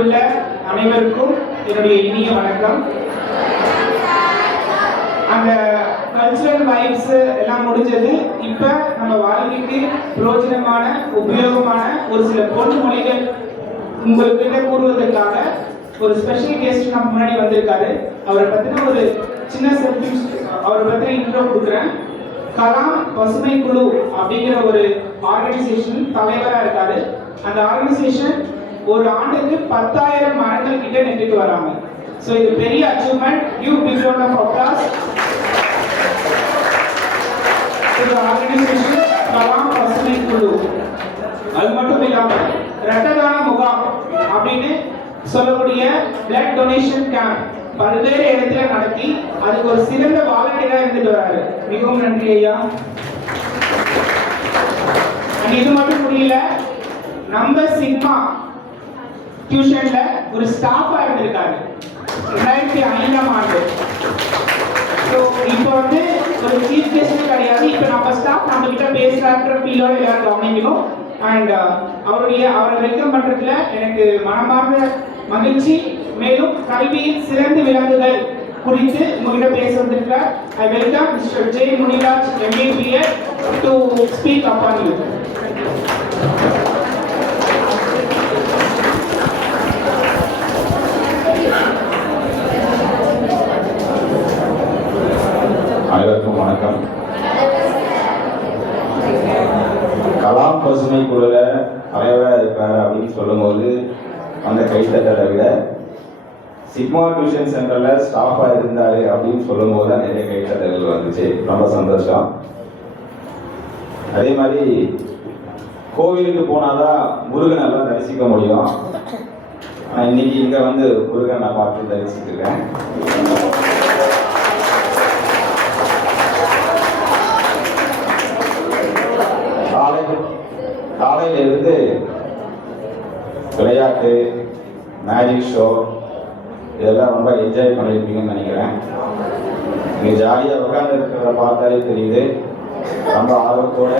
உள்ள அனைவருக்கும் என்னுடைய இனிய வணக்கம். அந்த கல்ச்சுரல் வைப்ஸ் எல்லாம் முடிஞ்சது. இப்போ நம்ம வாழ்க்கைக்கு பிரயோஜனமான உபயோகமான ஒரு சில பொன்மொழிகள் உங்கள்கிட்ட கூறுவதற்காக ஒரு ஸ்பெஷல் கெஸ்ட் நம்ம முன்னாடி வந்திருக்காரு. அவரை பற்றின ஒரு சின்ன அவரை பற்றின இன்ட்ரோ கொடுக்குறேன். கலாம் பசுமை குழு அப்படிங்கிற ஒரு ஆர்கனைசேஷன் தலைவராக இருக்காரு. அந்த ஆர்கனைசேஷன் ஒரு ஆண்டுக்கு 10,000 மரங்கள் கிட்ட நெட்டுட்டு வராங்க. ஸோ இது பெரிய achievement. Give big round of applause to the organisation Kalam Pasumai Kuzhu. அது மட்டும் இல்லாமல் இரத்த தான முகாம் அப்படின்னு சொல்லக்கூடிய பிளட் டொனேஷன் கேம்ப் பல்வேறு இடத்துல நடத்தி அதுக்கு ஒரு சிறந்த வாலண்டியரா இருந்துட்டு வராரு. மிகவும் நன்றி ஐயா. இது மட்டும் முடியல, நம்ம சிக்மா டியூஷன்ல ஒரு ஸ்டாஃபா இருந்திருக்காரு 2005ஆம் ஆண்டு. ஸோ இப்போ வந்து ஒரு சீஃப் கெஸ்ட் கிடையாது. இப்போ நம்ம ஸ்டாஃப் நம்ம கிட்ட பேசுறான்ற ஃபீலோட எல்லாரும் கவனிக்கணும். அண்ட் அவரை வெல்கம் பண்றதுல எனக்கு மனமார்ந்த மகிழ்ச்சி. மேலும் கல்வியில் சிறந்து விளங்குதல் குறித்து உங்ககிட்ட பேச வந்திருக்கிறார். I welcome mister J Muniraj MBA to speak upon you. அனைவருக்கும் வணக்கம். கலாம் பசுமை குழுல தலைவராக இருக்காரு அப்படின்னு சொல்லும்போது அந்த கைத்தட்டலை விட சிக்மா டியூஷன் சென்டர்ல ஸ்டாஃபா இருந்தாரு அப்படின்னு சொல்லும்போது தான் நிறைய கைத்தட்டல்கள் வந்துச்சு. ரொம்ப சந்தோஷம். அதே மாதிரி கோவிலுக்கு போனாதான் முருகன் எல்லாம் தரிசிக்க முடியும். இன்னைக்கு இங்க வந்து முருகன் நான் பார்த்து தரிசிச்சிருக்கேன். காலையில இருந்து விளையாட்டு, மேஜிக் ஷோ இதெல்லாம் ரொம்ப என்ஜாய் பண்ணியிருப்பீங்கன்னு நினைக்கிறேன். நீங்கள் ஜாலியாக உட்கார்ந்து இருக்கிறத பார்த்தாலே தெரியுது. ரொம்ப ஆர்வத்தோட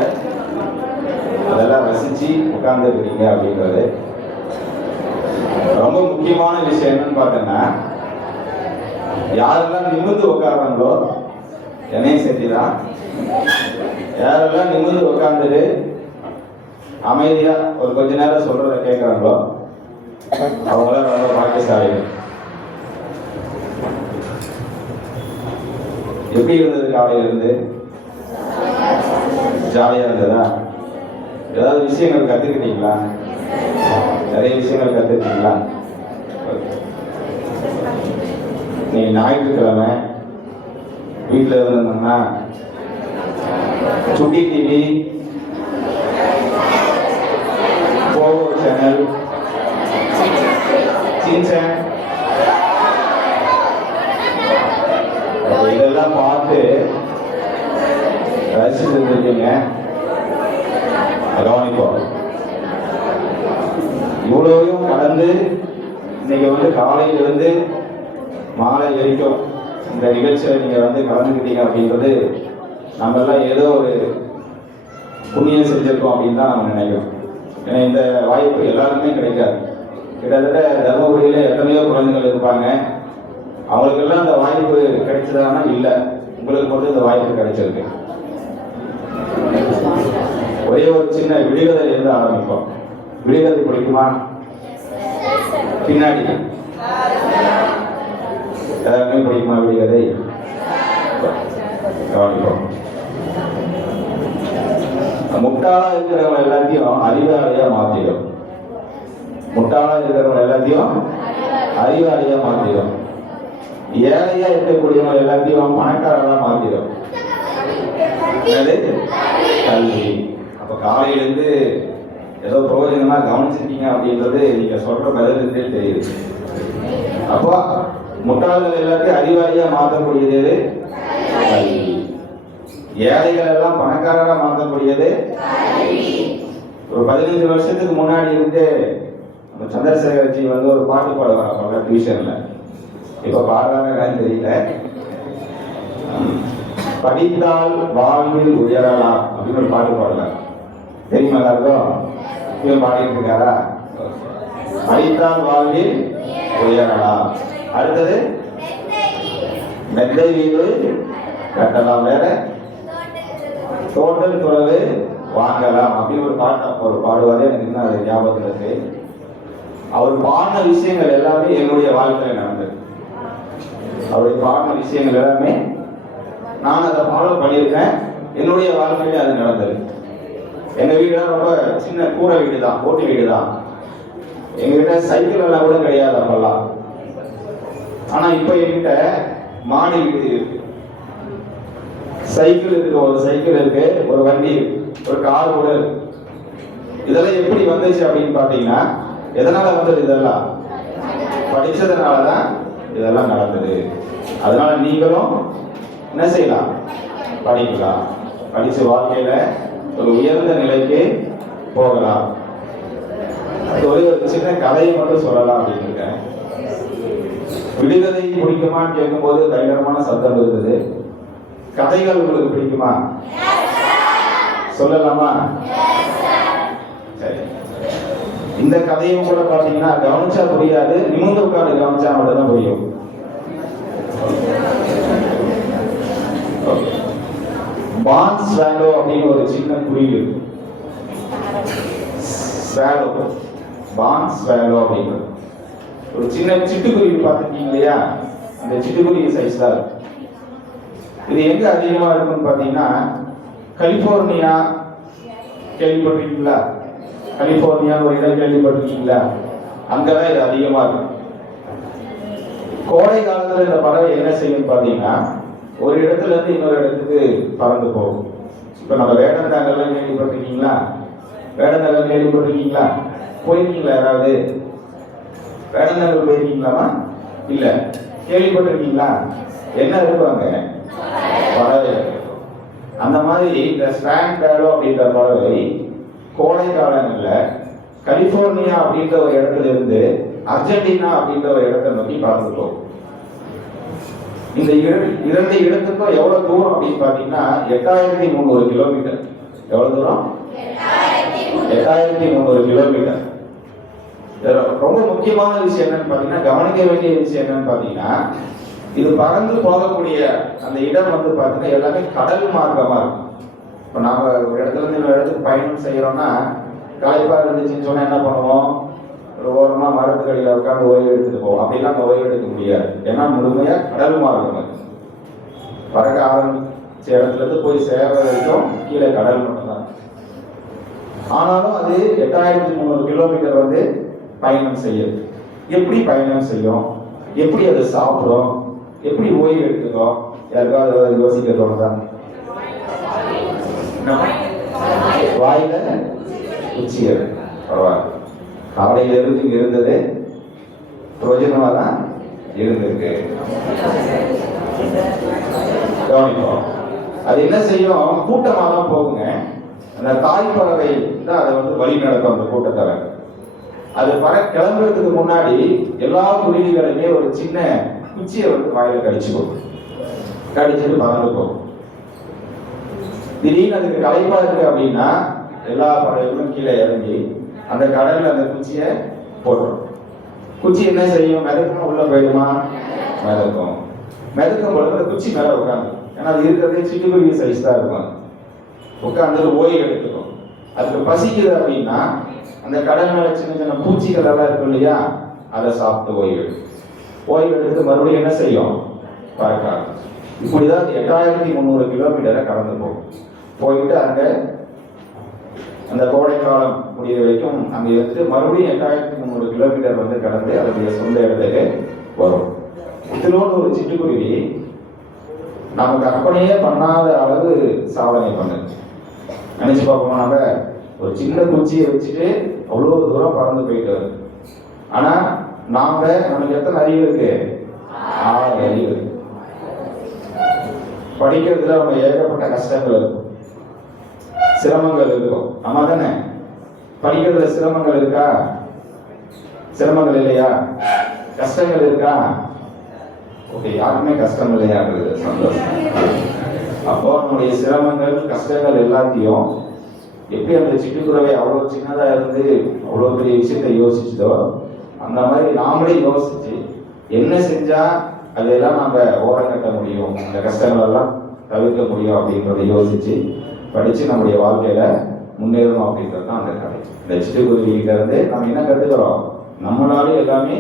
அதெல்லாம் ரசித்து உட்கார்ந்துருக்கீங்க அப்படின்றது. ரொம்ப முக்கியமான விஷயம் என்னன்னு பார்த்தோன்னா, யாரெல்லாம் நிமிர்ந்து உட்கார்றாங்களோ என்னையும் சேர்த்தி தான், யாரெல்லாம் நிமிர்ந்து உட்கார்ந்துட்டு அமைதியா ஒரு கொஞ்ச நேரம் சொல்றத கேட்கறாங்களோ அவங்களாம் ரொம்ப பாக்கியசாலிகள். எப்படி இருந்தது? காலையில இருந்து ஜாலியா இருந்ததா? ஏதாவது விஷயங்கள் கத்துக்கிட்டீங்களா? நிறைய விஷயங்கள் கத்துக்கிட்டீங்களா? நீ ஞாயிற்றுக்கிழமை வீட்டில் இருந்தோம்னா சுட்டி டிவி, சேனல், இதெல்லாம் பார்த்து ரசிச்சுட்டு இருக்கீங்க. கவனிப்போம். இவ்வளவையும் கடந்து இன்னைக்கு வந்து காலையிலிருந்து மாலை வரைக்கும் இந்த நிகழ்ச்சியில் நீங்க வந்து கலந்துக்கிட்டீங்க அப்படின்றது நம்ம எல்லாம் ஏதோ ஒரு புண்ணியம் செஞ்சிருக்கோம் அப்படின்னு தான் நம்ம நினைக்கிறோம். ஏன்னா இந்த வாய்ப்பு எல்லாருக்குமே கிடைக்காது. கிட்டத்தட்ட தர்மபுரியில எத்தனையோ குழந்தைகள் இருப்பாங்க. அவங்களுக்கெல்லாம் இந்த வாய்ப்பு கிடைச்சதானா இல்லை, உங்களுக்கு மட்டும் இந்த வாய்ப்பு கிடைச்சிருக்கு. ஒரே ஒரு சின்ன விடுகதை இருந்து ஆரம்பிப்போம். விடுகதை பிடிக்குமா? பின்னாடி எல்லாருமே பிடிக்குமா விடுகதை? கவனிப்போம். முட்டாளா இருக்கிறவங்க எல்லாத்தையும் அறிவாளியா மாத்திடும். முட்டாளா இருக்கிறவங்க எல்லாத்தையும் அறிவாளியா மாத்திடும். ஏழையா இருக்கக்கூடியவங்க எல்லாத்தையும் பணக்காரர்களா மாத்திடும். கல்வி. அப்ப காலையிலிருந்து ஏதோ பிரயோஜனமா கவனிச்சிருக்கீங்க அப்படின்றது நீங்க சொல்ற பதிலுக்கு தெரியுது. அப்போ முட்டாள்கள் எல்லாத்தையும் அறிவாளியா மாற்றக்கூடியது கல்வி. ஏழைகள் எல்லாம் பணக்காரரா மாற்றக்கூடியது. ஒரு 15 வருஷத்துக்கு முன்னாடி இருந்து நம்ம சந்திரசேகர்ஜி வந்து ஒரு பாட்டு பாடுவாங்க டியூஷன்ல. இப்ப பாடுறாங்கன்னு தெரியல. படித்தால் வாழ்வில் உயரலாம் அப்படின்னு ஒரு பாட்டு பாடலாம். தெரியுமா எல்லாருக்கும்? பாடிட்டு இருக்காரா? மடித்தால் வாழ்வில் உயரலாம். அடுத்தது மெத்தை வீடு கட்டலாம். வேற தோட்டல் துறவு வாங்கலாம் அப்படின்னு ஒரு பாட்டு ஒரு பாடுவாரு. எனக்கு இன்னும் அது ஞாபகத்தில் இருக்கு. அவர் பாடின விஷயங்கள் எல்லாமே என்னுடைய வாழ்க்கையில் நடந்தது. அவருடைய பாடின விஷயங்கள் எல்லாமே நான் அதை ஃபாலோ பண்ணியிருக்கேன். என்னுடைய வாழ்க்கையில அது நடந்தது. எங்க வீடுலாம் ரொம்ப சின்ன கூரை வீடு தான், ஓட்டு வீடு தான். எங்க கிட்ட சைக்கிள் எல்லாம் கூட கிடையாது அப்பெல்லாம். ஆனா இப்ப என்கிட்ட மாடி வீடு இருக்கு, சைக்கிள் இருக்கு, ஒரு சைக்கிள் இருக்கு, ஒரு வண்டி இருக்கு, ஒரு கார் கூட இருக்கு. இதெல்லாம் எப்படி வந்துச்சு அப்படின்னு பாத்தீங்கன்னா, எதனால வந்தது? இதெல்லாம் படிச்சதுனாலதான் இதெல்லாம் நடந்தது. அதனால நீங்களும் என்ன செய்யலாம்? படிக்கலாம். படிச்சு வாழ்க்கையில ஒரு உயர்ந்த நிலைக்கு போகலாம். ஒரு சின்ன கதையை மட்டும் சொல்லலாம் அப்படின்னு இருக்கேன். விடுகதை பிடிக்குமான்னு கேட்கும்போது பயங்கரமான சத்தம் இருக்குது. கதைகள் உங்களுக்கு பிடிக்குமா? சொல்லலாமா? சரி. இந்த கதையும் கூட பாத்தீங்கன்னா கவனிச்சா புரியாது, நிமிர்ந்து உட்கார்ந்து கவனிச்சா மட்டும் தான் புரியும். பான் ஸ்வாலோ அப்படின்னு ஒரு சின்ன குருவி. ஸ்வாலோ, பான் ஸ்வாலோ அப்படின்னு ஒரு சின்ன சிட்டுக்குருவி பார்த்துருக்கீங்க இல்லையா? அந்த சிட்டுக்குருவி சைஸ் தான். இது எங்க அதிகமா இருக்குன்னு பாத்தீங்கன்னா, கலிபோர்னியா கேள்விப்பட்டிருக்கீங்களா? கலிபோர்னியா ஒரு இடம் கேள்விப்பட்டிருக்கீங்களா? அங்கதான் இது அதிகமா இருக்கும். கோடை காலத்துல இந்த பறவை என்ன செய்யும் பாத்தீங்கன்னா, ஒரு இடத்துல இருந்து இன்னொரு இடத்துக்கு பறந்து போகும். இப்ப நம்ம வேடந்தாங்கல்லாம் கேள்விப்பட்டிருக்கீங்களா? வேடந்தாங்கல் கேள்விப்பட்டிருக்கீங்களா? போயிருக்கீங்களா? யாராவது வேடந்தாங்கல் போயிருக்கீங்களாமா? இல்ல, கேள்விப்பட்டிருக்கீங்களா? என்ன இருப்பாங்க? பறவை. அந்த மாதிரி இந்த ஸ்வான் பேடோ அப்படின்ற பறவை கோடை காலங்கள்ல கலிபோர்னியா அப்படின்ற ஒரு இடத்துல இருந்து அர்ஜென்டினா அப்படின்ற ஒரு இடத்தை நோக்கி பறந்து போகும். இந்த இரண்டு இடத்துக்கும் எவ்வளவு தூரம் அப்படின்னு பாத்தீங்கன்னா 8300 கிலோமீட்டர். எவ்வளவு தூரம்? 8300 கிலோமீட்டர். ரொம்ப முக்கியமான விஷயம் என்னன்னு பாத்தீங்கன்னா, கவனிக்க வேண்டிய விஷயம் என்னன்னு பாத்தீங்கன்னா, இது பறந்து போகக்கூடிய அந்த இடம் வந்து பாத்தீங்கன்னா எல்லாமே கடல் மார்க்கமா இருக்கும். இப்ப நாம ஒரு இடத்துல இருந்து இன்னொரு இடத்துக்கு பயணம் செய்யறோம்னா, களைப்பா இருந்துச்சுன்னு சொன்னா என்ன பண்ணுவோம்? ஒரு ஓரமா மரத்துக்கடியில உட்காந்து ஓய்வு எடுத்துட்டு போவோம். அப்படிலாம் நம்ம ஓய்வு எடுக்க முடியாது. ஏன்னா முழுமையா கடல் மார்க்கம். பறக்க ஆரம்பிச்ச இடத்துல இருந்து போய் சேர வரைக்கும் கீழே கடல் மட்டும்தான். ஆனாலும் அது 8300 கிலோமீட்டர் வந்து பயணம் செய்யுது. எப்படி பயணம் செய்யும்? எப்படி அதை சாப்பிடும்? எப்படி ஓய்வு எடுத்துக்கும்? யாருக்காவது யோசிக்க தோணுதா? வாயில உச்சி பரவாயில்ல. காலையில இருந்து இங்க இருந்தது பிரயோஜனமா தான் இருந்திருக்கு. கவனிப்போம். அது என்ன செய்யும்? கூட்டமா தான் போகுங்க. அந்த தாய் பறவை தான் அதை வந்து வழி நடத்தும். அந்த கூட்டத்தால அது கிளம்புறதுக்கு முன்னாடி எல்லா குருவிகளையுமே ஒரு சின்ன குச்சியை வந்து வாயில கடிச்சுக்கும். கடிச்சிட்டு பறந்து போகும். திடீர்னு அதுக்கு களைப்பா இருக்கு அப்படின்னா எல்லா பறவைகளும் கீழே இறங்கி அந்த கடல்ல அந்த குச்சியை போடுறோம். குச்சி என்ன செய்யும்? மிதக்கும். உள்ள போயிடுமா? மிதக்கும். மிதக்கும் பொழுது அந்த குச்சி மேல உட்காந்து, ஏன்னா அது இருக்கிறதே சிட்டுக்குருவி சைஸ் தான் இருக்கும். உட்காந்து ஓய்வு எடுத்துக்கும். அதுக்கு பசிக்குது அப்படின்னா அந்த கடல் மேல சின்ன சின்ன பூச்சிகள் எல்லாம் இருக்கும் இல்லையா, அதை சாப்பிட்டு ஓய்வு எடுத்து மறுபடியும் என்ன செய்யும்? பறக்காது. இப்படிதான் 8300 கிலோமீட்டரை கடந்து போகும். போயிட்டு அங்க அந்த கோடை காலம் முடிய வரைக்கும் அங்க இருந்து மறுபடியும் 8300 கிலோமீட்டர் வந்து கடந்து அதனுடைய சொந்த இடத்துக்கு வரும். இதிலோடு ஒரு சிட்டுக்குருவி நம்ம கற்பனையே பண்ணாத அளவு சாதனை பண்ணுது. நினைச்சு பார்ப்போம். நம்ம ஒரு சின்ன குச்சியை வச்சுட்டு அவ்வளவு தூரம் பறந்து போயிட்டு வருது. ஆனா நமக்கு எத்தனை அறிவு இருக்கு? 6 அறிவு இருக்கு. படிக்கிறதுல நம்ம ஏகப்பட்ட கஷ்டங்கள் இருக்கும், சிரமங்கள் இருக்கும். ஆமா தானே? படிக்கிறதுல சிரமங்கள் இருக்கா? சிரமங்கள் இல்லையா? கஷ்டங்கள் இருக்கா? ஓகே, யாருமே கஷ்டம் இல்லையான்றது சந்தோஷம். அப்போ நம்முடைய சிரமங்கள் கஷ்டங்கள் எல்லாத்தையும் எப்படி அந்த சிட்டுக்குருவை அவ்வளவு சின்னதா இருந்து அவ்வளவு பெரிய விஷயத்தை யோசிச்சதோ, அந்த மாதிரி நாமளே யோசிச்சு என்ன செஞ்சா அதெல்லாம் நம்ம ஓரம் கட்ட முடியும், இந்த கஷ்டங்கள் எல்லாம் தவிர்க்க முடியும் அப்படின்றத யோசிச்சு படிச்சு நம்முடைய வாழ்க்கையில முன்னேறணும் அப்படின்றது தான் அந்த கதை. இந்த சிட்டுக்குருவிகிட்ட இருந்து நம்ம என்ன கத்துக்கிறோம், நம்மளாலே எல்லாமே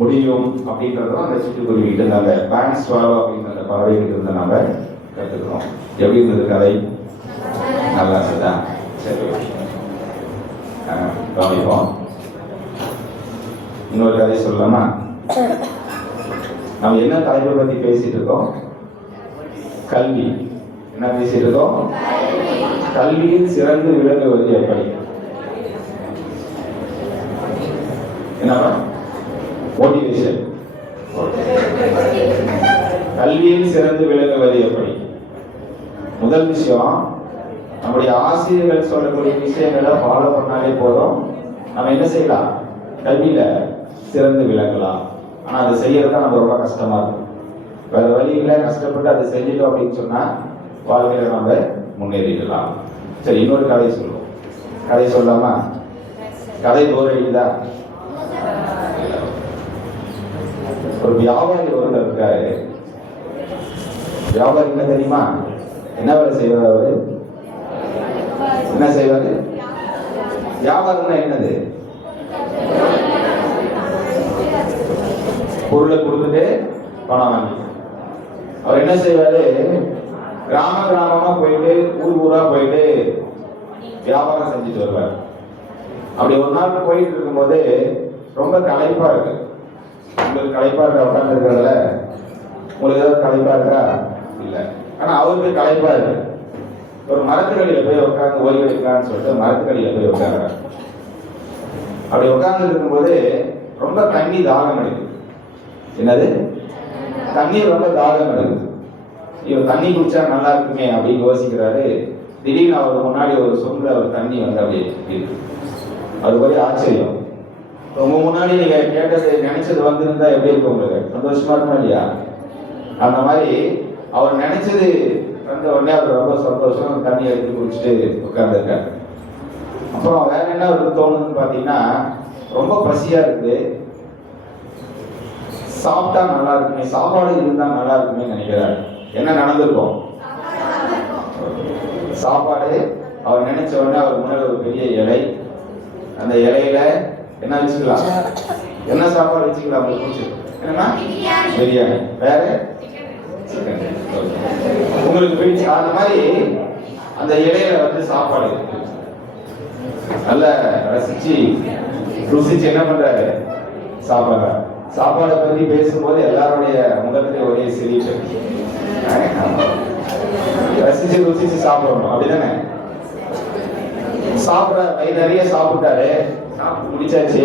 முடியும் அப்படின்றது தான் அந்த சிட்டுக்குருவிகிட்ட இருந்து, அந்த பேங்க் ஸ்வாலோ அப்படின்ற அந்த பறவைகிட்ட இருந்து நம்ம கத்துக்கிறோம். எப்படி இருந்தது கதை? நல்லா இருந்ததா? சரி, கவனிப்போம். இன்னொரு கதை சொல்லலாமா? நம்ம என்ன தலைப்பை பத்தி பேசிட்டு இருக்கோம்? கல்வி. என்ன பேசிட்டு இருக்கோம்? கல்வியில் சிறந்து விளங்குவது எப்படி? என்னவா? மோட்டிவேஷன். கல்வியில் சிறந்து விளங்குவது எப்படி? முதல் விஷயம், நம்முடைய ஆசிரியர்கள் சொல்லக்கூடிய விஷயங்களை ஃபாலோ பண்ணாலே போதும், நம்ம என்ன செய்யலாம், கல்வியில சிறந்து விளங்கலாம். ஆனா அதை செய்யறது தான் நம்ம ரொம்ப கஷ்டமா இருக்கும். வேற வழியில கஷ்டப்பட்டு அதை செஞ்சிட்டோம் அப்படின்னு சொன்னா வாழ்க்கையில நம்ம முன்னேறிடலாம். சரி, இன்னொரு கதை சொல்லுவோம். கதை சொல்லாமா? கதை போர் அடிக்குதா? ஒரு வியாபாரி ஒருத்தர் இருக்காரு. வியாபாரி என்ன தெரியுமா? என்ன வேலை செய்வார் அவரு? என்ன செய்வாரு? வியாபாரம்னா என்னது? பொருளை கொடுத்துட்டு பணம் வாங்கி. அவர் என்ன செய்வாரு? கிராமமா போயிட்டு ஊரா போயிட்டு வியாபாரம் செஞ்சுட்டு வருவார். அப்படி ஒரு நாள் போயிட்டு இருக்கும்போது ரொம்ப களைப்பா இருக்கு. உங்களுக்கு களைப்பா இருக்க உட்கார்ந்து இருக்கிறதுல உங்களுக்கு ஏதாவது களைப்பா இருக்கா? இல்லை. ஆனா அவருக்கு களைப்பா இருக்கு. ஒரு மரத்துக்கடியில போய் உட்கார்ந்து ஓய்வு எடுக்கலான்னு சொல்லிட்டு மரத்துக்கடியில போய் உட்கார்றாரு. அப்படி உட்கார்ந்து இருக்கும்போது ரொம்ப தண்ணி தாகம் எடுக்குது. என்னது? தண்ணீர் ரொம்ப தாகம் எடுக்குது. இவர் தண்ணி குடிச்சா நல்லா இருக்குமே அப்படின்னு யோசிக்கிறாரு. திடீர்னு அவர் முன்னாடி ஒரு சொந்த ஒரு தண்ணி வந்து அப்படியே இருக்கு. அது ஒரு ஆச்சரியம். உங்க முன்னாடி நீங்க கேட்டது நினைச்சது வந்திருந்தா எப்படி இருக்கும்? உங்களுக்கு சந்தோஷமா இருக்குமா இல்லையா? அந்த மாதிரி அவர் நினைச்சது வந்த உடனே அவர் ரொம்ப சந்தோஷம் தண்ணி எடுத்து குடிச்சிட்டு உட்கார்ந்துருக்காரு. அப்புறம் வேற என்ன அவருக்கு தோணுதுன்னு பாத்தீங்கன்னா, ரொம்ப பசியா இருக்குது, சாப்பிட்டா நல்லா இருக்குமே, சாப்பாடு இருந்தா நல்லா இருக்குமே நினைக்கிறாரு. என்ன நடந்திருக்கும்? சாப்பாடு அவர் நினைச்ச உடனே அவர் முன்னாடி ஒரு பெரிய இலை, அந்த இலையில என்ன வச்சுக்கலாம்? என்ன சாப்பாடு வச்சுக்கலாம்? உங்களுக்கு பிடிச்சது என்னன்னா பிரியாணி, வேற சிக்கன், உங்களுக்கு பிடிச்ச அந்த மாதிரி அந்த இலையில வந்து சாப்பாடு நல்ல ரசிச்சு ருசிச்சு என்ன பண்றாரு? சாப்பாடு. சாப்பாடை பத்தி பேசும்போது எல்லாருடைய முகத்திலே ஒரே சிரிப்பு. ரசிச்சு ருசிச்சு சாப்பிடணும், அப்படிதானே? சாப்பிட வயிறு நிறைய சாப்பிட்டாரு, சாப்பிட்டு முடிச்சாச்சு.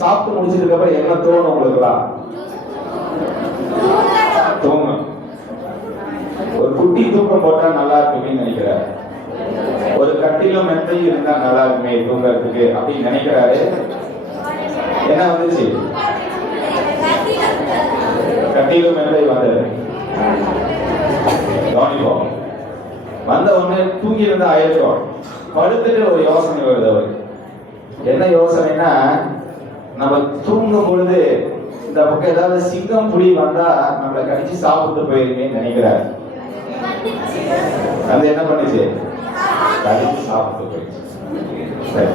சாப்பிட்டு முடிச்சதுக்கு அப்புறம் என்ன தோணும் உங்களுக்குலாம்? தூங்கும். ஒரு குட்டி தூக்கம் போட்டா நல்லா இருக்குமே நினைக்கிறாரு. ஒரு கட்டிலும் மெத்தையும் இருந்தா நல்லா இருக்குமே தூங்கறதுக்கு அப்படின்னு நினைக்கிறாரு. என்ன வந்துச்சு? கட்டிலும் மெத்தை வந்தது. கவனிப்போம். வந்த உடனே தூங்கி இருந்தா ஆயிருக்கும். படுத்துட்டு ஒரு யோசனை வருது அவருக்கு. என்ன யோசனைனா, நம்ம தூங்கும் பொழுது இந்த பக்கம் ஏதாவது சிங்கம் புலி வந்தா நம்மளை கடிச்சு சாப்பிட்டு போயிருக்கேன்னு நினைக்கிறாரு. அது என்ன பண்ணுச்சு? கடிச்சு சாப்பிட்டு போயிடுச்சு.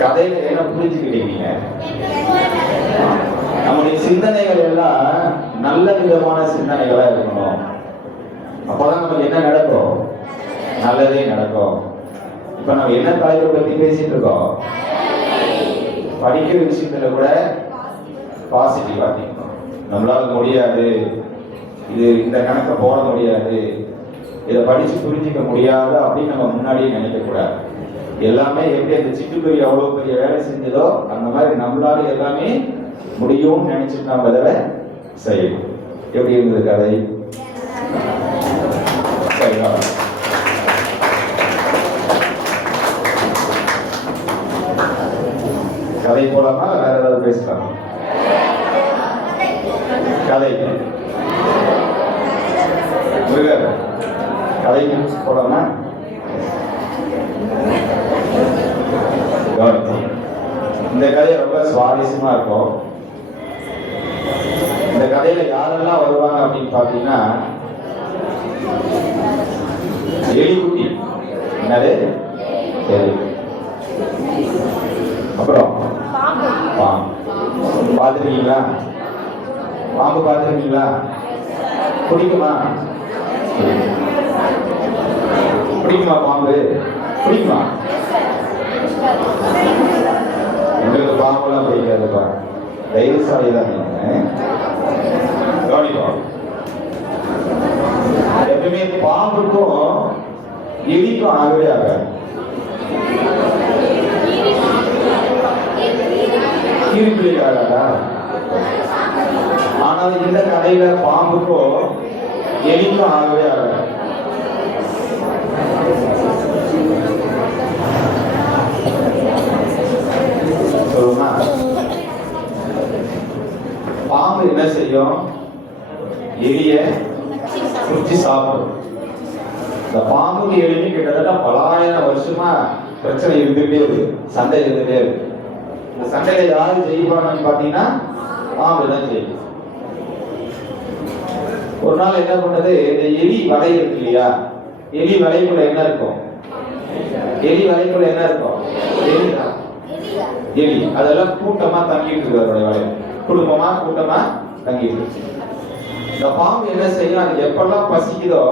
கதையில என்ன புரிஞ்சுக்கிட்டீங்க? நம்முடைய சிந்தனைகள் எல்லாம் நல்ல விதமான சிந்தனைகளா இருக்கணும். அப்பதான் நமக்கு என்ன நடக்கும்? நல்லதே நடக்கும். இப்ப நம்ம என்ன தலைப்பை பத்தி பேசிட்டு இருக்கோம்? படிக்கிற விஷயத்துல கூட பாசிட்டிவா இருக்கணும். நம்மளால முடியாது, இது இந்த கணக்கை போட முடியாது, இதை படிச்சு புரிஞ்சிக்க முடியாது அப்படின்னு நம்ம முன்னாடியே நினைக்க கூடாது. எல்லாமே எப்படி அந்த சிட்டுக்குருவி அவ்வளவு பெரிய வேலை செஞ்சதோ அந்த மாதிரி நம்மளால எல்லாமே முடியும்னு நினைச்சிட்டு நம்ம அதில் செய்யணும். எப்படி இருந்தது கதை? சரிங்களா? கதை போலாமா? வேற ஏதாவது பேசலாம்? கதை கதை போலாமா? இந்த கதை ரொம்ப சுவாரஸ்யமா இருக்கும். இந்த கதையில யாரெல்லாம் வருவாங்க அப்படின்னு பாத்தீங்கன்னா, எலிக்குட்டி. என்னது? சரி. அப்புறம் பாம்பு. பார்த்துருக்கீங்களா? பாம்பு பார்த்துருக்கீங்களா? பிடிக்குமா? பிடிக்குமா பாம்பு? பிடிக்குமா? உங்களுக்கு பாம்பெல்லாம் பிடிக்காதுப்பா. தைரியசாலி தான் நீங்க. கவனிப்போம். எப்பவுமே பாம்புக்கும் எலிக்கும் ஆகவே ஆகாது. கீரிப்பிள்ளைக்கு ஆகாதா? ஆனால் இந்த கதையில பாம்புக்கும் எலிக்கும் ஆகவே ஆகாது. சொல்லுமா? பாம்பு என்ன செய்யும்? எலிய குச்சி சாப்பிடும். இந்த பாம்புக்கு எலியும் கிட்டத்தட்ட பலாயிரம் வருஷமா பிரச்சனை இருந்துகிட்டே இருக்கு, சண்டை இருந்துகிட்டே இருக்கு. இந்த சண்டையில யாரு ஜெயிப்பாங்கன்னு பாத்தீங்கன்னா பாம்பு தான் ஜெயிக்கும். ஒரு நாள் என்ன பண்ணது, இந்த எலி வலை இருக்கு இல்லையா, எலி வலைக்குள்ள என்ன இருக்கும்? எலி வலைக்குள்ள என்ன இருக்கும்? எலி அதெல்லாம் கூட்டமா தங்கிட்டு இருக்கு. அதோட வலை குடும்பமா கூட்டமா தங்கிட்டு இருக்கு. இந்த பாம்பு என்ன செய்யும்? அது எப்பெல்லாம் பசிக்குதோ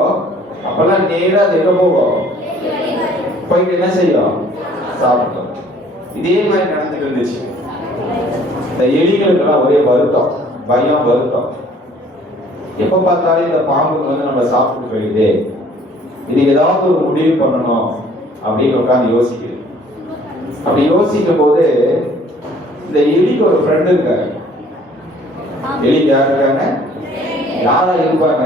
அப்பெல்லாம் நேரா அது எங்க போகும்? போயிட்டு என்ன செய்யும்? சாப்பிடும். இதே மாதிரி நடந்துட்டு இருந்துச்சு. இந்த எலிகளுக்கெல்லாம் ஒரே வருத்தம், பயம், வருத்தம். எப்ப பார்த்தாலும் இந்த பாம்புக்கு வந்து நம்ம சாப்பிட்டு போயிடுது, இது ஏதாவது ஒரு முடிவு பண்ணணும் அப்படின்னு உட்காந்து யோசிக்குது. அப்படி யோசிக்கும் போது இந்த எலிக்கு ஒரு ஃப்ரெண்ட் இருக்காரு. எலிக்கு யார் இருக்காங்க? யாரா இருப்பாங்க?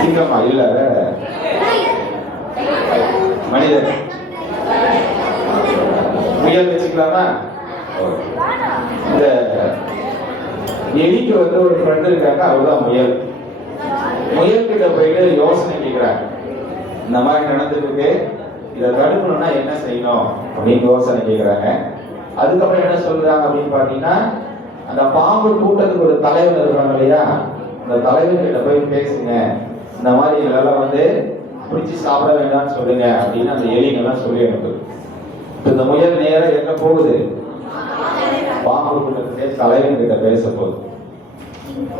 சிங்கமா? இல்ல, மனிதன். முயல் வச்சுக்கலாமா? இந்த எலிக்கு வந்து ஒரு ஃப்ரெண்ட் இருக்காங்க, அவர்தான் முயல். முயல் கிட்ட போயிட்டு யோசனை கேட்கிறாங்க. இந்த மாதிரி நடந்துருக்கு, இதை தடுக்கணும்னா என்ன செய்யணும் அப்படின்னு யோசனை கேட்கிறாங்க. அதுக்கப்புறம் என்ன சொல்றாங்க அப்படின்னு பாத்தீங்கன்னா, அந்த பாம்பு கூட்டத்துக்கு ஒரு தலைவர் இருக்காங்க இல்லையா, அந்த தலைவர் கிட்ட போய் பேசுங்க, இந்த மாதிரி இதெல்லாம் வந்து பிடிச்சி சாப்பிட வேண்டாம்னு சொல்லுங்க அப்படின்னு அந்த எலிங்கெல்லாம் சொல்லி அனுப்புது. இந்த முயல் நேரம் எங்க போகுது? பாம்பு கூட்டத்துக்கு தலைவன் கிட்ட பேச போகுது.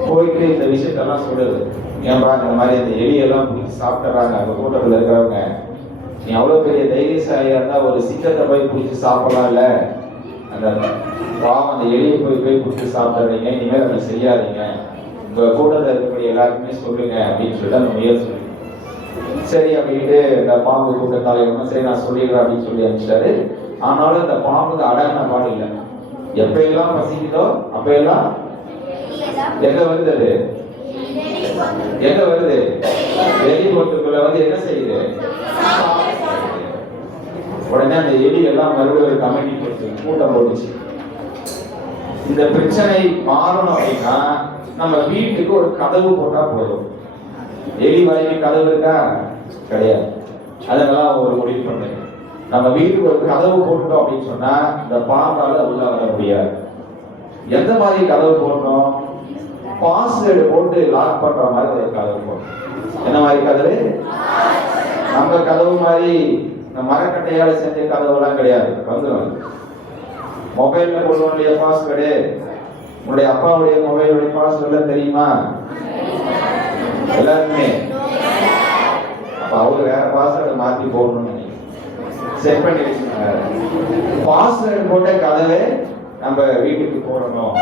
போயிட்டு இந்த விஷயத்தெல்லாம் சொல்லுது. ஏன்பா இந்த மாதிரி இந்த எலியெல்லாம் பிடிச்சி சாப்பிட்டுறாங்க அந்த கூட்டத்தில் இருக்கிறவங்க, நீ அவ்வளவு பெரிய தைரியசாலியா இருந்தா ஒரு சிங்கத்தை போய் பிடிச்சி சாப்பிடலாம்ல, அந்த பாவம் அந்த எலியை போய் பிடிச்சி சாப்பிடுறீங்க, இனிமேல் அதை செய்யாதீங்க, உங்க கூட்டத்தில் இருக்கக்கூடிய எல்லாருக்குமே சொல்லுங்க அப்படின்னு சொல்லிட்டு அந்த முயல் சொல்லி, சரி அப்படின்ட்டு இந்த பாம்பு கூட்ட தலைவனும் சரி நான் சொல்லிடுறேன் அப்படின்னு சொல்லி அனுப்பிச்சாரு. ஆனாலும் இந்த பாம்புக்கு அடங்கின பாடு இல்லை. எப்பெல்லாம் பசிக்குதோ அப்பெல்லாம் எங்க வருது? அது எங்க வருது? எலி பொட்டுக்குள்ள வந்து என்ன செய்யுது? உடனே அந்த எலி எல்லாம் மறுபடியும் ஒரு கமிட்டி போட்டு கூட்டம் போட்டுச்சு. இந்த பிரச்சனை மாறணும் அப்படின்னா நம்ம வீட்டுக்கு ஒரு கதவு போட்டா போதும். எலி வலைக்கு கதவு இருக்கா? கிடையாது. அதெல்லாம் ஒரு முடிவு பண்ணு. நம்ம வீட்டுக்கு ஒரு கதவு போட்டுட்டோம் அப்படின்னு சொன்னா இந்த பாம்பால உள்ள வர முடியாது. எந்த மாதிரி கதவு போடணும்? பாஸ்வேர்டு போட்டு லாக் பண்ற மாதிரி ஒரு கதவு போடணும். என்ன மாதிரி கதவு? நம்ம கதவு மாதிரி இந்த மரக்கட்டையால செஞ்ச கதவுலாம் கிடையாது. வந்துடும். மொபைல்ல போடுவோம் இல்லையா பாஸ்வேர்டு, உங்களுடைய அப்பாவுடைய மொபைலுடைய பாஸ்வேர்டு தெரியுமா எல்லாருமே? அப்ப அவரு வேற பாஸ்வேர்டு மாத்தி போடணும்னு செட் பண்ணி வச்சுருக்காங்க. பாஸ்வேர்டு போட்ட கதவை நம்ம வீட்டுக்கு போடணும்,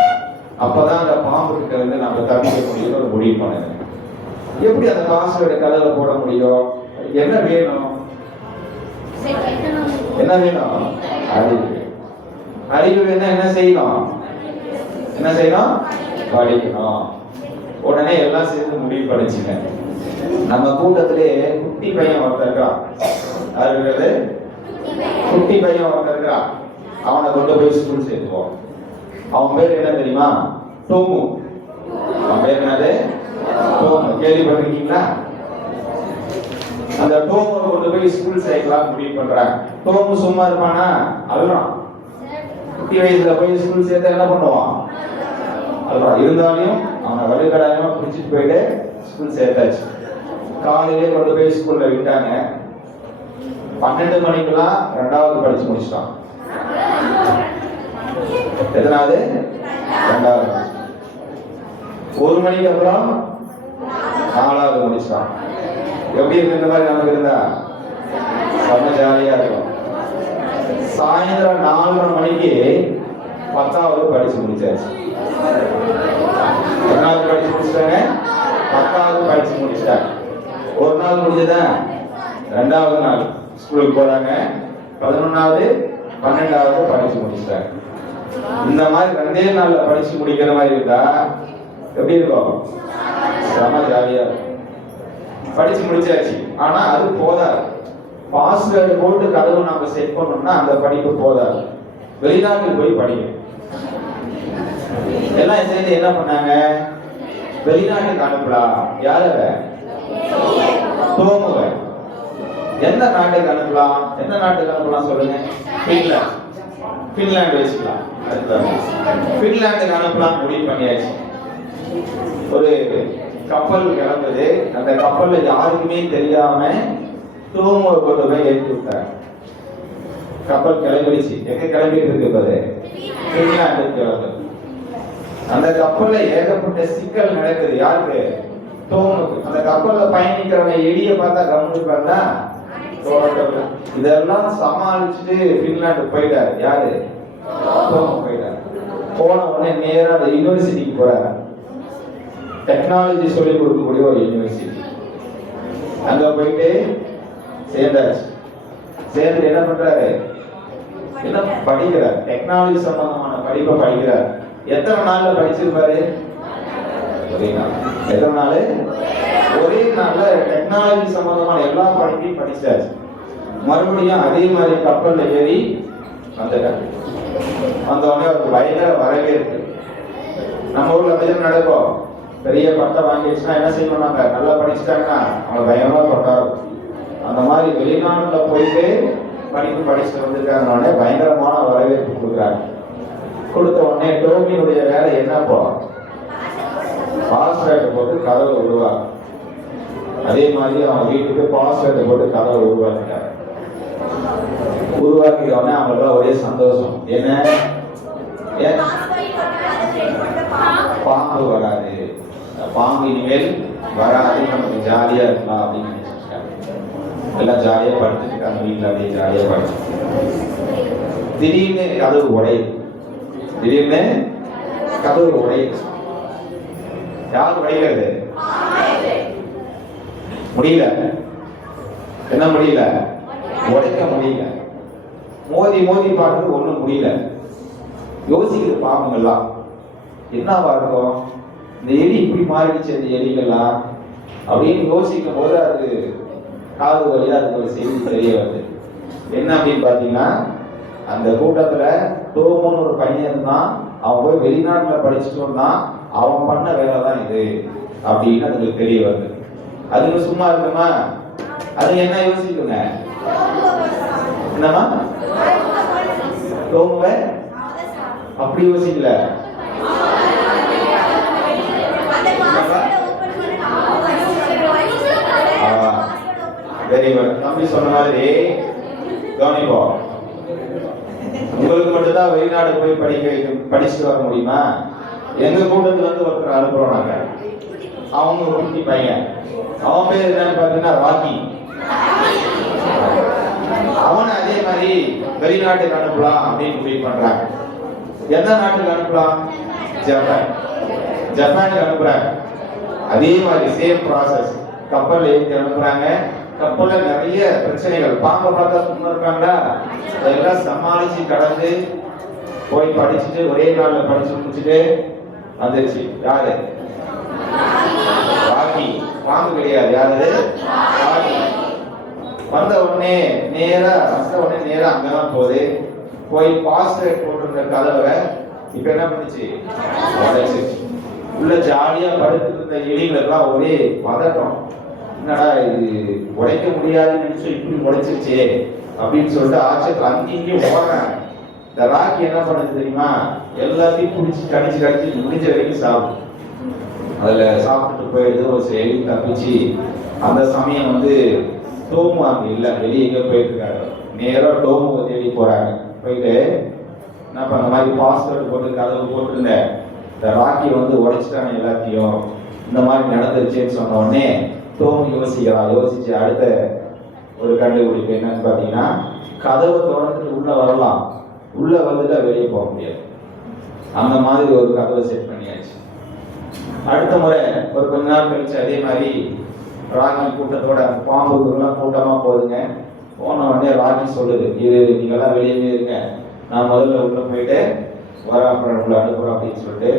அப்பதான் அந்த பாம்பு கிட்ட வந்து நம்ம தப்பிக்க முடியும் ஒரு முடிவு பண்ணுங்க. எப்படி அந்த பாஸ்வேர்டு கதவை போட முடியும்? என்ன வேணும்? என்ன வேணும்? அறிவு. அறிவு வேணா என்ன செய்யணும்? என்ன செய்யணும்? படிக்கணும். உடனே எல்லாம் சேர்ந்து முடிவு பண்ணிச்சுங்க. நம்ம கூட்டத்திலே குட்டி பையன் ஒருத்தர் இருக்கான். அது குட்டி பையன் ஒருத்தர் இருக்கான். அவனை கொண்டு போய் ஸ்கூல் சேர்த்துவோம். அவன் பேர் என்ன தெரியுமா? டோமு. அவன் பேர் என்னது? டோமு. கேள்விப்பட்டிருக்கீங்களா? அந்த டோமை கொண்டு போய் ஸ்கூல் சேர்க்கலாம் முடிவு பண்றாங்க. டோமு சும்மா இருப்பானா? அழுறான். குட்டி வயசுல போய் ஸ்கூல் சேர்த்தா என்ன பண்ணுவான்? அழுறான். இருந்தாலும் அவனை வழிகடாயமா பிடிச்சிட்டு போயிட்டு ஸ்கூல் சேர்த்தாச்சு. காலையிலே கொண்டு போய் ஸ்கூல்ல விட்டாங்க. 12 மணிக்கெல்லாம் 2வது படிச்சு முடிச்சிட்டான். எத்தனாவது? 2வது. 1 மணிக்கு அப்புறம் 4வது முடிச்சிட்டான். எப்படி இருக்கு இந்த மாதிரி நமக்கு இருந்தா? செம்ம ஜாலியா இருக்கும். சாயந்தரம் 4:30 மணிக்கு 10வது படிச்சு முடிச்சாச்சு. 1வது படிச்சு முடிச்சிட்டாங்க, 10வது படிச்சு முடிச்சிட்டாங்க. ஒரு நாள் முடிஞ்சதா? 2வது நாள் ஸ்கூலுக்கு போறாங்க. 11வது 12வது படிச்சு முடிச்சிட்டாங்க. இந்த மாதிரி 2 நாள்ல படிச்சு முடிக்கிற மாதிரி இருந்தா எப்படி இருக்கும்? செம ஜாலியா இருக்கும். படிச்சு முடிச்சாச்சு. ஆனா அது போதாது. பாஸ்வேர்டு போட்டு கதவு நாம செட் பண்ணோம்னா அந்த படிப்பு போதாது. வெளிநாட்டுக்கு போய் படிக்கணும். எல்லாம் சேர்ந்து என்ன பண்ணாங்க? வெளிநாட்டுக்கு அனுப்பலாம். யார? டோமுவ. எந்த நாட்டுக்கு அனுப்பலாம்? எந்த நாட்டுக்கு அனுப்பலாம் சொல்லுங்க? பின்லாந்து. பின்லாந்து வச்சுக்கலாம். பின்லாந்துக்கு அனுப்பலாம் முடிவு பண்ணியாச்சு. ஒரு கப்பல் கிளம்புது. அந்த கப்பல்ல யாருக்குமே தெரியாம டோமுவை கொண்டு போய் ஏற்றி விட்டாங்க. கப்பல் கிளம்பிடுச்சு. எங்க கிளம்பிட்டு இருக்குது? பின்லாந்துக்கு கிளம்புது. அந்த கப்பல்ல ஏகப்பட்ட சிக்கல் நடக்குது. யாருக்கு? டோமுக்கு. அந்த கப்பல்ல பயணிக்கிறவங்க எலிய பார்த்தா கவனிப்பாங்களா? இதெல்லாம் சமாளிச்சுட்டு பின்லாந்து போயிட்டாரு. யாரு? டோமு போயிட்டாரு. போன உடனே நேரா அந்த யூனிவர்சிட்டிக்கு போறாரு. டெக்னாலஜி சொல்லிக் கொடுக்கக்கூடிய ஒரு யூனிவர்சிட்டி. அங்க போயிட்டு சேர்ந்தாச்சு. சேர்ந்து என்ன பண்றாரு? என்ன படிக்கிறார்? டெக்னாலஜி சம்பந்தமான படிப்பை படிக்கிறார். எத்தனை நாள்ல படிச்சிருப்பாரு? ஒரே நாள். எத்தனை நாள்? ஒரே நாள்ல டெக்னாலஜி சம்பந்தமான எல்லா படிப்பையும் படிச்சாச்சு. மறுபடியும் அதே மாதிரி கப்பல்ல ஏறி வந்துட்டார். வந்த உடனே அவருக்கு பயங்கர வரவேற்பு. நம்ம ஊர்ல அப்படிதான் நடக்கும். பெரிய பட்டம் வாங்கிடுச்சுன்னா என்ன செய்யணும்னாங்க? நல்லா படிச்சுட்டாங்கன்னா அவங்க பயமா கொண்டாடும். அந்த மாதிரி வெளிநாட்டுல போயிட்டு படிப்பு படிச்சுட்டு வந்திருக்காங்க. பயங்கரமான வரவேற்பு கொடுக்குறாங்க. கொடுத்த உடனே டோமியினுடைய வேலை என்னப்போ? பாஸ்வேர்டு போட்டு கதவை உருவாக்கு. அதே மாதிரி அவன் வீட்டுக்கு பாஸ்வேர்டு போட்டு கதவை உருவாக்கிட்டார். உருவாக்கிட்டோடனே அவங்களுக்கு ஒரே சந்தோஷம். என்ன? பாம்பு வராது, பாம்பு இனிமேல் வராது, நமக்கு ஜாலியா இருக்கலாம் அப்படின்னு நினைச்சிருக்காங்க. எல்லாம் ஜாலியா படுத்துருக்காங்க. வீட்டுல அப்படியே ஜாலியா படுத்து திடீர்னு கதவு உடையுது. திடீர்னு கதவு உடையுது. யாரு உடைகிறது? முடியல. என்ன முடியல? உடைக்க முடியல. மோதி மோதி பார்த்து ஒண்ணும் முடியல. யோசிக்குது பாவங்கள்லாம். என்னவா இருக்கும்? இந்த எலி இப்படி மாறிடுச்சு, இந்த எலிகள்லாம் அப்படின்னு யோசிக்கும் போது அது காது வழியா அதுக்கு ஒரு செய்தி தெரிய வருது. என்ன அப்படின்னு பாத்தீங்கன்னா, அந்த கூட்டத்துல டோமுன்னு ஒரு பையன் இருந்தான். அவன் போய் வெளிநாட்டுல படிச்சுட்டு வந்தான். அவன் பண்ண வேலை தான் இது அப்படின்னு அதுக்கு தெரிய வருது. அதுக்கு சும்மா இருக்குமா? அது என்ன யோசிக்குங்க? என்னமா? டோமுவை அப்படி யோசிக்கல. Very good. தம்பி சொன்ன மாதிரி கவனிப்போம். உங்களுக்கு மட்டும்தான் வெளிநாடு போய் படிச்சுட்டு வர முடியுமா? எங்க கூட்டத்துல இருந்து ஒருத்தர் அனுப்புறோம் நாங்க. அவங்க ஒரு குட்டி பையன். அவன் பேர் என்னன்னு பாத்தீங்கன்னா ராக்கி. அவனை அதே மாதிரி வெளிநாட்டுக்கு அனுப்பலாம் அப்படின்னு முடிவு பண்றாங்க. எந்த நாட்டுக்கு அனுப்பலாம்? ஜப்பான். ஜப்பானுக்கு அனுப்புறாங்க. அதே மாதிரி சேம் ப்ராசஸ். கப்பல் ஏற்றி அனுப்புறாங்க. கப்பல்ல நிறைய பிரச்சனைகள். பாம்பை பார்த்தா சும்மா இருக்காங்களா? அதெல்லாம் சமாளிச்சு கடந்து போய் படிச்சுட்டு ஒரே நாள்ல படிச்சு முடிச்சுட்டு வந்துருச்சு. யாரு? ராக்கி. பாம்பு கிடையாது. யாரு? ராக்கி. வந்த உடனே நேரா அங்கதான் போகுது. போய் பாஸ்வேர்ட் போட்டிருந்த கதவை இப்ப என்ன பண்ணுச்சு? உடைச்சிருச்சு. உள்ள ஜாலியா படுத்துட்டு இருந்த எலிகளுக்கெல்லாம் ஒரே பதட்டம். என்னடா இது உடைக்க முடியாதுன்னு நினைச்சு இப்படி உடைச்சிருச்சே அப்படின்னு சொல்லிட்டு ஆச்சரியத்தில் அங்கேயும் ஓடுறாங்க. இந்த ராக்கி என்ன பண்ணுது தெரியுமா, எல்லாத்தையும் பிடிச்சி கடிச்சு முடிஞ்ச வரைக்கும் சாப்பிடும். அதுல சாப்பிட்டுட்டு போயிடுது. ஒரு சில எலி தப்பிச்சு. அந்த சமயம் வந்து டோமு அங்க இல்லை, வெளியே எங்க போயிட்டு இருக்காரு. நேரா டோமுவை தேடி போறாங்க. போயிட்டு என்ன பண்ண மாதிரி பாஸ்வேர்டு போட்டு கதவு போட்டுருந்தேன். இந்த ராக்கி வந்து உடைச்சிட்டாங்க எல்லாத்தையும், இந்த மாதிரி நடந்துருச்சுன்னு சொன்ன உடனே டோம் யோசிச்சு அடுத்த ஒரு கண்டுபிடிப்பு என்னன்னு பார்த்தீங்கன்னா, கதவை தொடர்ந்து உள்ள வரலாம், உள்ள வந்துட்டா வெளியே போக முடியாது. அந்த மாதிரி ஒரு கதவை செட் பண்ணியாச்சு. அடுத்த முறை ஒரு கொஞ்ச நாள் கழிச்சு அதே மாதிரி ராக்கி கூட்டத்தோட பாம்புக்குலாம் கூட்டமா போகுதுங்க. போன உடனே ராக்கி சொல்லுது, இது நீங்கெல்லாம் வெளியே இருங்க, நான் முதல்ல உள்ள போயிட்டு வர அப்புறம் உள்ள அனுப்புறோம் அப்படின்னு சொல்லிட்டு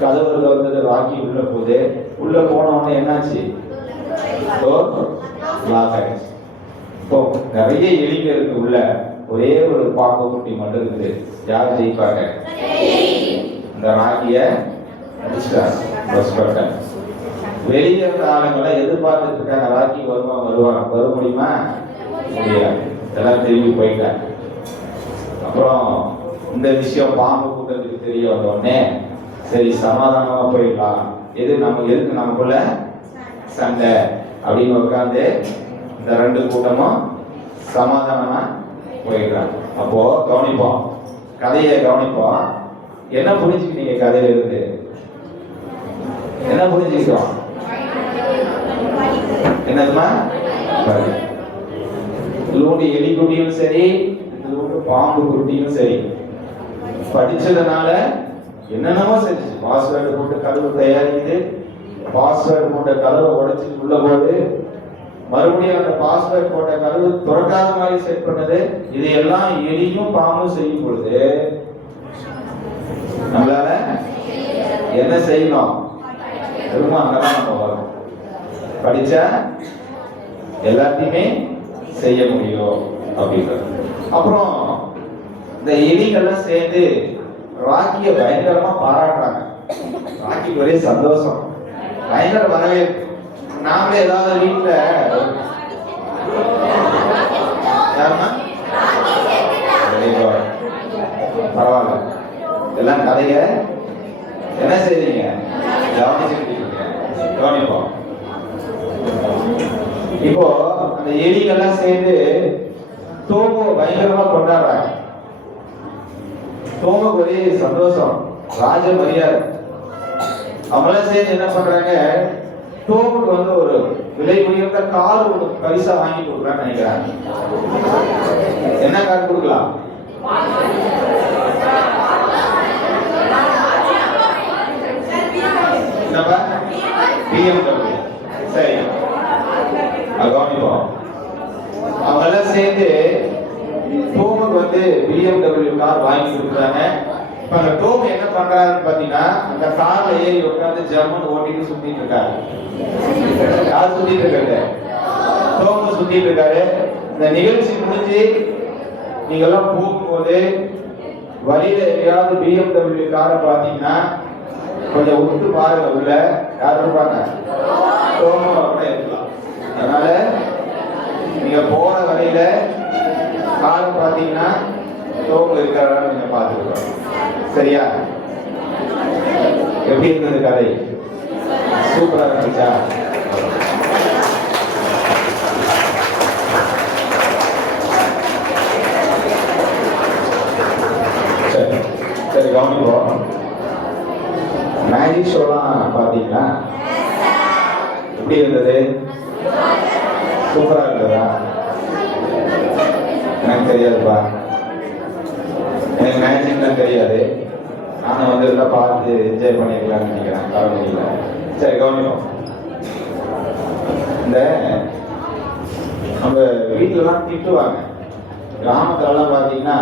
கதவுல வந்தது. ராக்கி உள்ள போகுது. உள்ள போன உடனே என்னாச்சு, இப்போ நிறைய எலிங்க இருக்கு உள்ள, ஒரே ஒரு பாம்பு குட்டி மட்டும் இருக்குது. யார் ஜெயிப்பாங்க? இந்த ராக்கிய வெளியே இருந்த ஆளுங்களை எதிர்பார்த்துட்டு இருக்காங்க. ராக்கி வர முடியுமா? முடியாது. எல்லாம் திரும்பி போயிட்டாங்க. அப்புறம் இந்த விஷயம் பாம்பு கூட்டத்துக்கு தெரிய வந்த உடனே சரி சமாதானமா போயிடலாம், எதுக்கு நமக்குள்ள சண்டை அப்படின்னு உட்காந்து இந்த ரெண்டு கூட்டமும் சமாதானமா போயிடுறாங்க. அப்போ கவனிப்போம், கதையை கவனிப்போம். என்ன புரிஞ்சுக்கிட்டீங்க கதையில இருந்து? என்ன புரிஞ்சுக்கிட்டோம்? என்னதுமா? லூண்டு எலி குட்டியும் சரி, லூண்டு பாம்பு குட்டியும் சரி, படிச்சதுனால என்னென்னமோ செஞ்சு பாஸ்வேர்டு போட்டு கதவு தயாரிக்குது. பாஸ்வேர்டு போட்ட கதவை உடைச்சிட்டு உள்ள போகுது. மறுபடியும் அந்த பாஸ்வேர்டு போட்ட கதவு திறக்காத மாதிரி செட் பண்ணுது. இது எல்லாம் எலியும் பாம்பும் செய்யும் பொழுது நம்மளால என்ன செய்யணும்? திரும்ப அங்கதான் நம்ம வரும். படிச்சா எல்லாத்தையுமே செய்ய முடியும் அப்படின்றது. அப்புறம் இந்த எலிகள்லாம் சேர்ந்து ராக்கிய பயங்கரமா பாராட்டுறாங்க. ராக்கிக்கு ஒரே சந்தோஷம், பயங்கர வரவேற்பு. நாமளே ஏதாவது வீட்டுல பரவாயில்ல, எல்லாம் கதைய என்ன செய்றீங்க? கவனிப்போம். இப்போ அந்த எலிகள்லாம் சேர்ந்து டோமோ பயங்கரமா கொண்டாடுறாங்க. டோமோக்கு ஒரே சந்தோஷம், ராஜ மரியாதை. அவங்களாம் சேர்ந்து என்ன பண்றாங்க, டோமுக்கு வந்து ஒரு விலை உயர்ந்த கார் ஒரு பரிசா வாங்கி கொடுக்குறான்னு நினைக்கிறாங்க. என்ன கார் கொடுக்கலாம்? BMW. சரி, கவனிப்போம். அவங்கெல்லாம் சேர்ந்து டோமுக்கு வந்து BMW கார் வாங்கி கொடுக்குறாங்க. இப்ப அந்த டோம் என்ன பண்றாருன்னு பாத்தீங்கன்னா, அந்த கார்ல ஏறி உட்கார்ந்து ஜம்முன்னு ஓட்டிட்டு சுத்திட்டு இருக்காரு. யார் சுத்திட்டு இருக்காரு? டோம் சுத்திட்டு இருக்காரு. இந்த நிகழ்ச்சி முடிஞ்சு நீங்க எல்லாம் போகும்போது வழியில எங்கேயாவது BMW காரை பாத்தீங்கன்னா கொஞ்சம் விட்டு பாருங்க, உள்ள யார் இருப்பாங்க? டோமோ அப்படியே இருக்கலாம். அதனால நீங்க போற வழியில கார் பாத்தீங்கன்னா டோமோ இருக்கிறான்னு நீங்க பாத்துக்கலாம். சரியா? எப்படி இருந்தது கதை? சூப்பரா இருந்துச்சா? சரி சரி, கவனிப்போம். மேஜிக் ஷோலாம் பாத்தீங்களா? எப்படி இருந்தது? சூப்பரா இருந்ததா? எனக்கு தெரியாதுப்பா, எனக்கு மேஜிக்லாம் தெரியாது. நானும் வந்து இதெல்லாம் பார்த்து என்ஜாய் பண்ணிக்கலாம்னு நினைக்கிறேன். கவனிக்கல. சரி, கவனிப்போம். இந்த நம்ம வீட்டிலலாம் திட்டுவாங்க. கிராமத்துலலாம் பார்த்தீங்கன்னா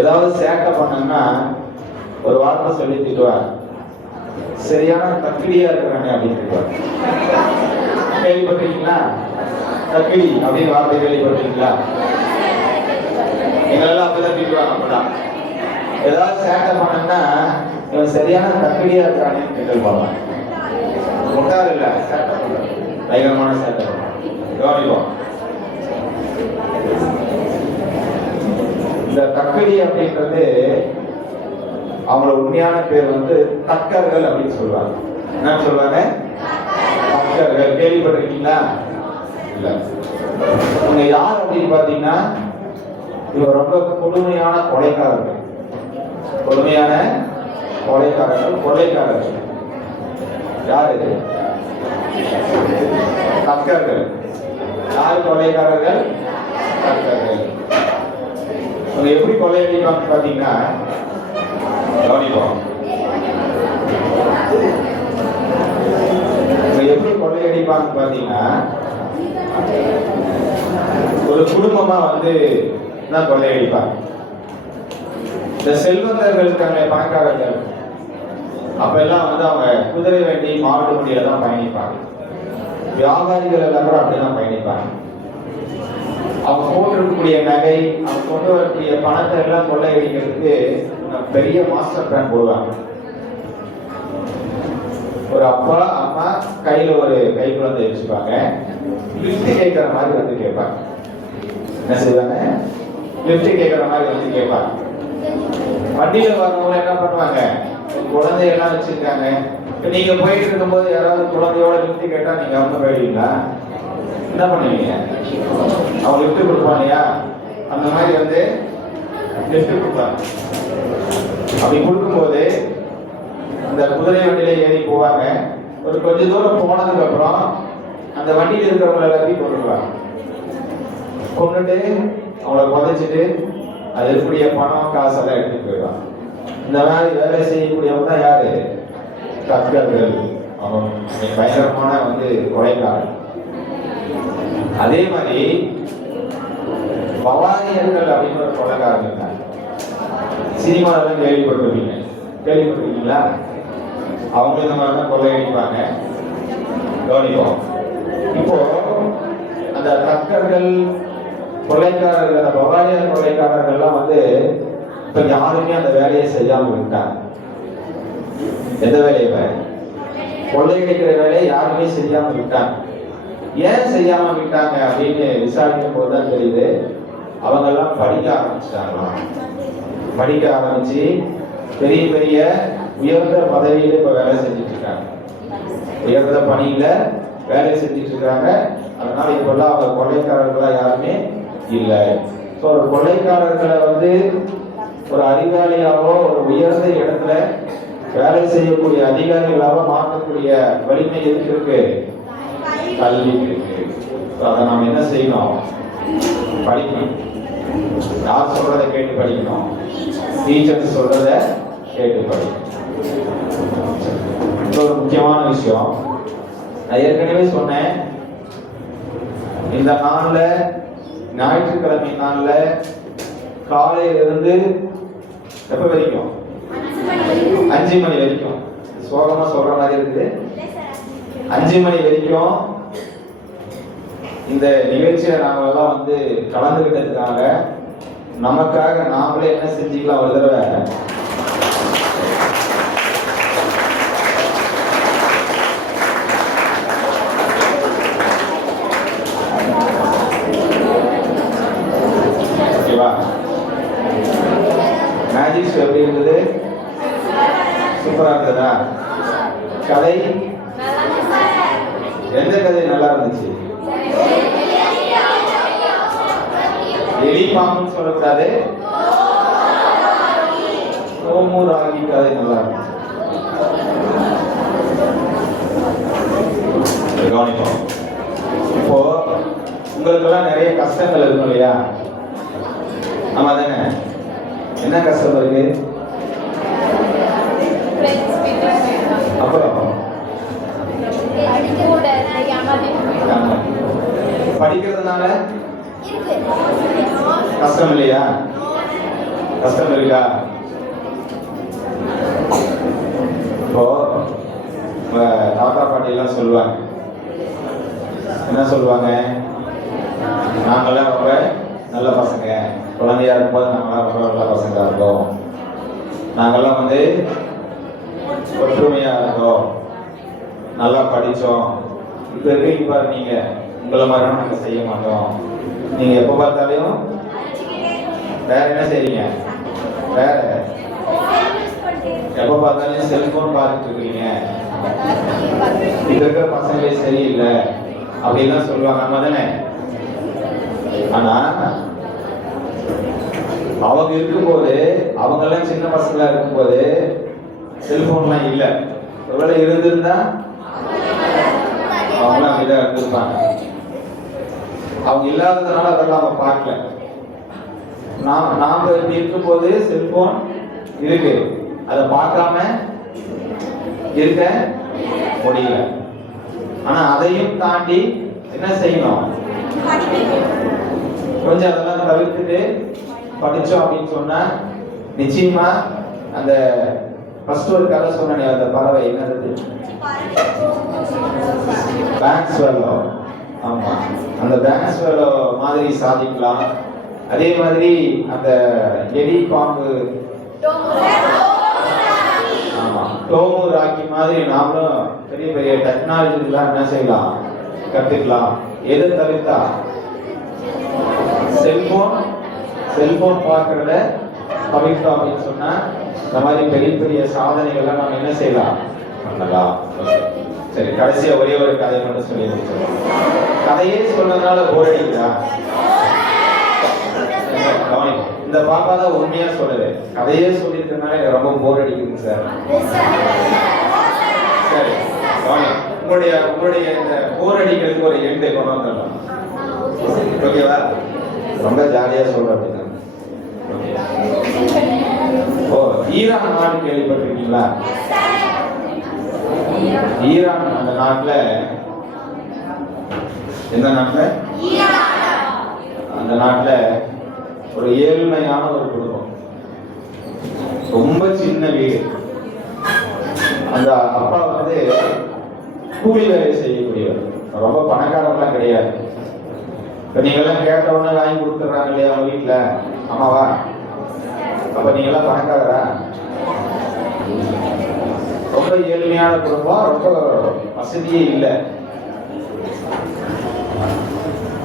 ஏதாவது சேட்டை பண்ணோம்னா ஒரு வார்த்தை சொல்லி திட்டுவாங்க, சரியான தக்கிடியா இருக்கிறானே அப்படின்னு திட்டுவாங்க. கேள்விப்பட்டிருக்கீங்களா? தக்கிடி அப்படின்னு வார்த்தை கேள்விப்பட்டிருக்கீங்களா? எங்களெல்லாம் அப்பதான் திட்டுவாங்க. அப்பதான் ஏதாவது சேட்டை பண்ணோம்னா இவன் சரியான தக்கிடியா இருக்கிறானே கிண்டல் பண்ணுவாங்க. முட்டாள் இல்ல, சேட்டை பண்றாங்க. பயங்கரமான சேட்டை கவனிப்போம். இந்த தக்கடி அப்படின்றது அவங்களோட உண்மையான பேர் வந்து தக்கர்கள் அப்படின்னு சொல்லுவாங்க. என்ன சொல்லுவாங்க? தக்கர்கள். கேள்விப்பட்டிருக்கீங்களா? இல்ல. இவங்க யார் அப்படின்னு பாத்தீங்கன்னா இவங்க ரொம்ப கொடுமையான கொலைக்காரர்கள். கொடுமையான கொலைக்காரர்கள். யாரு? தக்கர்கள். யாரு கொலைக்காரர்கள்? தக்கர்கள். இவங்க எப்படி கொள்ளையடிப்பாங்க பாத்தீங்கன்னா கவனிப்போம். எப்படி கொள்ளையடிப்பாங்க பாத்தீங்கன்னா ஒரு குடும்பமா வந்து தான் கொள்ளையடிப்பாங்க. இந்த செல்வந்தர்கள் இருக்காங்க, பணக்காரர்கள், அப்ப எல்லாம் வந்து அவங்க குதிரை வண்டி மாட்டு வண்டியில தான் பயணிப்பாங்க. வியாபாரிகள் எல்லாம் கூட அப்படிதான் பயணிப்பாங்க. அவங்க போட்டிருக்கக்கூடிய நகை, அவங்க கொண்டு வரக்கூடிய பணத்தை எல்லாம் கொள்ளையடிக்கிறதுக்கு பெரிய மாஸ்டர் பிளான் போடுவாங்க. ஒரு அப்பா அம்மா கையில ஒரு கை குழந்தை வச்சுப்பாங்க. லிஃப்ட் கேட்கிற மாதிரி வந்து கேட்பாங்க. என்ன செய்வாங்க? லிஃப்ட் கேட்கிற மாதிரி வந்து கேட்பாங்க. வண்டியில வரவங்க என்ன பண்ணுவாங்க? குழந்தையெல்லாம் வச்சிருக்காங்க. நீங்க போயிட்டு இருக்கும்போது யாராவது குழந்தையோட லிஃப்ட் கேட்டா நீங்க அவங்க போயிடுவீங்களா? என்ன பண்ணுவீங்க? அவங்க லிஃப்ட் கொடுப்பாங்க. அந்த மாதிரி வந்து லிஃப்ட் கொடுப்பாங்க. அப்படி கொடுக்கும்போது அந்த குதிரை வண்டியில ஏறி போவாங்க. ஒரு கொஞ்ச தூரம் போனதுக்கு அப்புறம் அந்த வண்டியில் இருக்கிறவங்க எல்லாத்தையும் கொண்டுருவாங்க. கொண்டுட்டு அவங்கள புதைச்சிட்டு அது இருக்கக்கூடிய பணம் காசெல்லாம் எடுத்துட்டு போயிடுவாங்க. இந்த மாதிரி வேலை செய்யக்கூடியவங்க தான் யாரு? தக்கர்கள். அவங்க பயங்கரமான வந்து கொலைக்காரர். அதே மாதிரி பவானியர்கள் அப்படின்னு ஒரு கொலைக்காரங்க இருக்காங்க. சினிமாவெல்லாம் கேள்விப்பட்டிருக்கீங்களா? அவங்க இந்த மாதிரி தான் கொள்ளையடிப்பாங்க. கவனிப்போம். இப்போ அந்த தக்கர்கள், கொலைக்காரர்கள், அந்த பவானியர் கொலைக்காரர்கள்லாம் வந்து இப்ப யாருமே அந்த வேலையை செய்யாம விட்டாங்க. எந்த வேலையை? கொள்ளையடிக்கிற வேலையை யாருமே செய்யாம விட்டாங்க. ஏன் செய்யாம விட்டாங்க அப்படின்னு விசாரிக்கும் போதுதான் தெரியுது, அவங்க எல்லாம் படிக்க ஆரம்பிச்சிட்டாங்களாம். படிக்க ஆரம்பிச்சு பெரிய பெரிய உயர்ந்த பதவியில இப்ப வேலை செஞ்சுட்டு இருக்காங்க. உயர்ந்த பணியில வேலை செஞ்சுட்டு இருக்காங்க. அதனால இப்பெல்லாம் அவங்க கொள்ளைக்காரர்களா யாருமே இல்லை. ஸோ ஒரு கொள்ளைக்காரர்களை வந்து ஒரு அறிவாளியாவோ ஒரு உயர்ந்த இடத்துல வேலை செய்யக்கூடிய அதிகாரிகளாக மாற்றக்கூடிய வலிமை எதுக்கு இருக்கு? கல்வி இருக்கு. அதை நாம் என்ன செய்யணும்? படிக்கணும். யார் சொல்றதை கேட்டு படிக்கணும்? டீச்சர் சொல்றத கேட்டு படிக்கணும். ஒரு முக்கியமான விஷயம் நான் ஏற்கனவே சொன்னேன். இந்த நாள்ல, ஞாயிற்றுக்கிழமை நாள்ல காலையிலிருந்து எப்ப வரைக்கும்? 5 மணி வரைக்கும். சோகமா சொல்ற மாதிரி இருக்குது. 5 மணி வரைக்கும் இந்த நிகழ்ச்சியை நாம எல்லாம் வந்து கலந்துகிட்டதுக்காக நமக்காக நாமளே என்ன செஞ்சுக்கலாம்? ஒரு தடவை மேஜிக் ஷோ எப்படி இருந்தது? சூப்பரா இருந்ததா? கதை எந்த கதை நல்லா இருந்துச்சு? எலி பாம்புன்னு சொல்லக்கூடாது, சோமு ராகி கதை நல்லா இருந்துச்சு. கவனிப்போம். இப்போ உங்களுக்கெல்லாம் நிறைய கஷ்டங்கள் இருக்கும் இல்லையா? ஆமா தானே? என்ன கஷ்டம் இருக்கு? அப்புறம் படிக்கிறதுனால கஷ்டம் இல்லையா? கஷ்டம் இருக்கா? இப்போ தாத்தா பாட்டி எல்லாம் சொல்லுவாங்க, என்ன சொல்லுவாங்க? நாங்கெல்லாம் ரொம்ப நல்ல பசங்க, குழந்தையா இருக்கும்போது நாங்கெல்லாம் ரொம்ப நல்ல பசங்களா இருக்கோம், நாங்கெல்லாம் வந்து ஒற்றுமையா இருந்தோம், நல்லா படித்தோம், இப்ப இருக்கீங்க பாரு, நீங்க உங்களை மாதிரி நாங்க செய்ய மாட்டோம். நீங்க எப்ப பார்த்தாலும் வேற என்ன செய்றீங்க? வேற எப்ப பார்த்தாலும் செல்போன் பார்த்துட்டு இருக்கீங்க. இப்ப இருக்கிற பசங்களே சரியில்லை அப்படின்லாம் சொல்லுவாங்க, ஆமா தானே? ஆனா அவங்க இருக்கும்போது, அவங்க எல்லாம் சின்ன பசங்களா இருக்கும்போது செல்போன்லாம் இல்லை. ஒருவேளை இருந்திருந்தா அவங்களும் அப்படிதான் இருந்திருப்பாங்க. அவங்க இல்லாததுனால அதெல்லாம் அவங்க பார்க்கல. நாம இப்படி இருக்கும்போது செல்போன் இருக்கு, அதை பார்க்காம இருக்க முடியல. ஆனா அதையும் தாண்டி என்ன செய்யணும்? கொஞ்சம் அதெல்லாம் தவிர்த்துட்டு படிச்சோம் அப்படின்னு சொன்னா நிச்சயமா அந்த ஃபர்ஸ்ட் ஒரு கதை சொன்னேன், அந்த பறவை என்னது? Bank swallow. ஆமா, அந்த பேங்க் ஸ்வெல்லோ மாதிரி சாதிக்கலாம். அதே மாதிரி அந்த எலி பாம்பு, ஆமா, டோமு ராக்கி மாதிரி நாமளும் பெரிய பெரிய டெக்னாலஜிலாம் என்ன செய்யலாம்? கத்துக்கலாம். எதை தவிர்த்தா? செல்போன் பார்க்கறத தவிர்த்தோம் அப்படின்னு சொன்னா இந்த மாதிரி பெரிய பெரிய சாதனைகள்லாம் நம்ம என்ன செய்யலாம்? பண்ணலாம். சரி, கடைசியா ஒரே ஒரு கதை மட்டும் சொல்லி முடிச்சிடலாம். கதையே சொன்னதுனால போர் அடிக்குதா? இந்த பாப்பா தான் உண்மையா சொல்லுது, கதையே சொல்லிருக்கனால எனக்கு ரொம்ப போர் அடிக்குது சார். சரி, உங்களுடைய இந்த போர் அடிக்கிறதுக்கு ஒரு எண்டு கொண்டு வந்துடலாம். ஓகேவா? ரொம்ப ஜாலியா சொல்றேன் அப்படின்னா. ஓ, ஈரான் நாடு கேள்விப்பட்டிருக்கீங்களா? ஈரான் அந்த நாட்டுல, எந்த நாட்டுல? அந்த நாட்டுல ஒரு ஏழ்மையான ஒரு குடும்பம், ரொம்ப சின்ன வீடு. அந்த அப்பா வந்து கூலி வேலை செய்யக்கூடியவர், ரொம்ப பணக்காரம்லாம் கிடையாது. இப்ப நீங்க எல்லாம் கேட்ட உடனே வாங்கி கொடுத்துறாங்க இல்லையா அவங்க வீட்டுல, அம்மாவா? அப்ப நீங்க எல்லாம் பணக்காரரா? ரொம்ப ஏழ்மையான குடும்பம், ரொம்ப வசதியே இல்லை.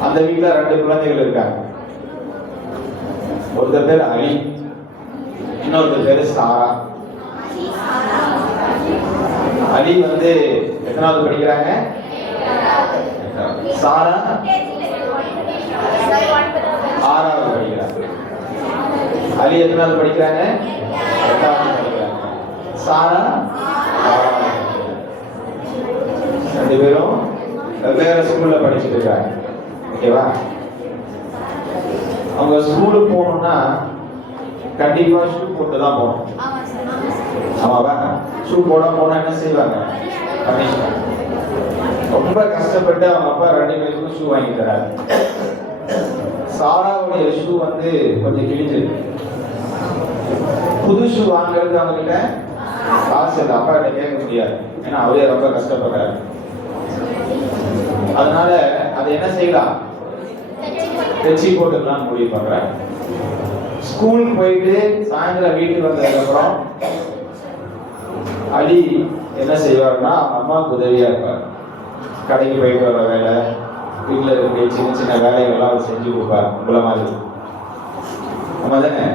அந்த வீட்டுல 2 குழந்தைகள் இருக்காங்க. ஒருத்தர் பேர் அலி, இன்னொருத்தர் பேரு சாரா. அலி வந்து எத்தனாவது படிக்கிறாங்க? சாரா 6வது படிக்கிறாங்க. அலி எத்தனாவது படிக்கிறாங்க? 8வது படிக்கிறாங்க. சாரா 6வது. 2 பேரும் வேற ஸ்கூல்ல படிச்சுட்டு இருக்காங்க. ஓகேவா? அவங்க ஸ்கூலுக்கு போகணும்னா கண்டிப்பா ஷூ போட்டு தான் போகணும். ஆமாவா? ஷூ போனா என்ன செய்வாங்க? பனிஷ்மென்ட். ரொம்ப கஷ்டப்பட்டு அவங்க அப்பா 2 பேருக்கும் ஷூ வாங்கி தராரு. சாராவுடைய ஷூ வந்து கொஞ்சம் கிழிஞ்சது. புது ஷூ வாங்குறது அவங்க கிட்ட காசு இல்லை, அப்பா கிட்ட கேட்க முடியாது, ஏன்னா அவரே ரொம்ப கஷ்டப்படுறாரு. அதனால அதை என்ன செய்யலாம்? தைச்சி போட்டுக்கலாம் முடிவு பண்றாங்க. ஸ்கூல் போயிட்டு சாயந்தரம் வீட்டுக்கு வந்ததுக்கு அப்புறம் அலி என்ன செய்வாருன்னா அவங்க அம்மாவுக்கு உதவியா இருப்பார். கடைக்கு போயிட்டு வர வேலை, வீட்டில் இருக்கக்கூடிய சின்ன சின்ன வேலைகள்லாம் அவர் செஞ்சு கொடுப்பார். உங்களை மாதிரி நம்ம தானே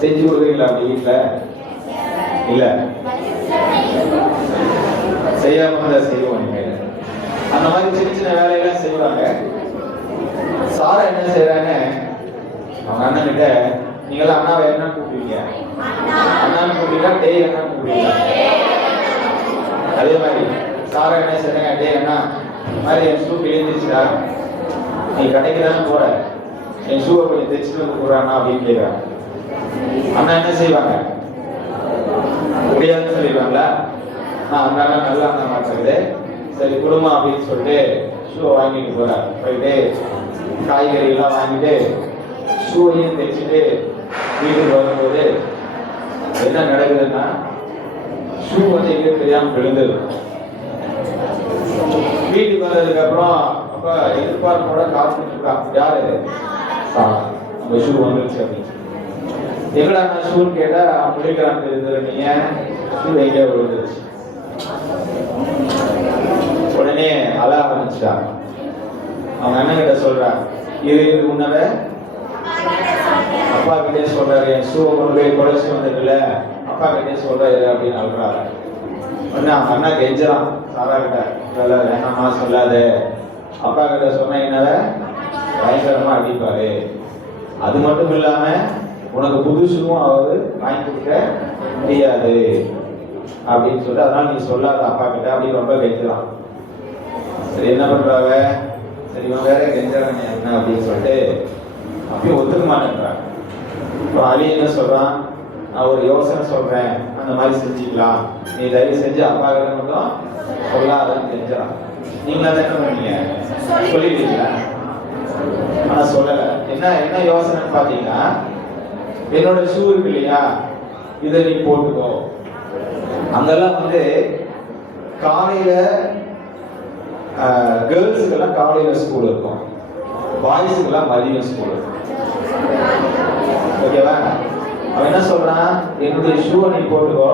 செஞ்சு கொடுக்குறீங்களா அப்படி வீட்டில்? இல்லை, செய்யாம தான் செய்வோம். நீங்க அந்த மாதிரி சின்ன சின்ன வேலையெல்லாம் செய்வாங்க. சாரா என்ன செய்யறாங்க? அவங்க அண்ணன் கிட்ட, நீங்களாம் அண்ணாவை என்ன கூப்பிடுவீங்க? அண்ணான்னு கூப்பிட்டா டேய் அண்ணா கூப்பிடுவீங்க. அதே மாதிரி சாரா என்ன செய்யறாங்க? டேய் அண்ணா, மாதிரி என் ஷூ கிழிஞ்சிருச்சுடா, நீ கடைக்கு தானே போற, என் ஷூவை கொஞ்சம் தைச்சிட்டு வந்து போறானா அப்படின்னு கேட்கிறாங்க. அண்ணா என்ன செய்வாங்க? முடியாதுன்னு சொல்லிடுவாங்களா? அந்த அண்ணா நல்லா அண்ணா மாட்டுறது, சரி குடும்பம் அப்படின்னு சொல்லிட்டு ஷூவை வாங்கிட்டு போறார். போயிட்டு காய்கறி எல்லாம் வாங்கிட்டு ஷூவையும் தைச்சிட்டு வீட்டுக்கு வரும்போது என்ன நடக்குதுன்னா, ஷூ வந்து எங்க தெரியாம விழுந்தது. வீட்டுக்கு வந்ததுக்கு அப்புறம் அப்ப எதிர்பார்ப்போட காத்துட்டு இருக்கான். யாரு? நம்ம ஷூ வந்துருச்சு அப்படின்னு. எங்கடா நான் ஷூன்னு கேட்டா முடிக்கிறான் தெரிஞ்சது, நீங்க ஷூ எங்கேயா விழுந்துருச்சு. உடனே உடனே அழ ஆரம்பிச்சிட்டாங்க. அவங்க அண்ணன் கிட்ட சொல்றா, இது உன்னவ அப்பா கிட்டே சொல்றாரு, என் ஷூ கொண்டு போய் குறைச்சி வந்துட்டுல அப்பா கிட்டே சொல்றாரு அப்படின்னு அழுறாரு. உடனே அவங்க அண்ணா கெஞ்சிறான் சாரா கிட்ட, இல்லை வேணாமா சொல்லாத, அப்பா கிட்ட சொன்ன என்னவ பயங்கரமா அடிப்பாரு, அது மட்டும் இல்லாம உனக்கு புது ஷூவும் அவரு வாங்கி கொடுக்க முடியாது அப்படின்னு சொல்லி, அதனால நீ சொல்லாத அப்பா கிட்ட அப்படின்னு ரொம்ப கெஞ்சிறான். சரி என்ன பண்றாங்க, சரி இவன் வேற கெஞ்சாங்க என்ன அப்படின்னு சொல்லிட்டு அப்பயும் ஒத்துக்க மாட்டேன்றாங்க. இப்போ அலி என்ன சொல்றான், நான் ஒரு யோசனை சொல்றேன், அந்த மாதிரி செஞ்சுக்கலாம், நீ தயவு செஞ்சு அப்பா கிட்ட மட்டும் சொல்லாதன்னு கெஞ்சான். நீங்களா தான் என்ன பண்ணீங்க, சொல்லிடுவீங்களா? ஆனா சொல்லல. என்ன என்ன யோசனைன்னு பாத்தீங்கன்னா, என்னோட ஷூ இருக்கு இல்லையா, இதை நீ போட்டுக்கோ. அங்கெல்லாம் வந்து காலையில கேர்ள்ஸுக்கெல்லாம் காலையில ஸ்கூல் இருக்கும், பாய்ஸுக்கெல்லாம் மதியம் ஸ்கூல் இருக்கும். ஓகேவா? அவன் என்ன சொல்றான், என்னுடைய ஷூவை நீ போட்டுக்கோ,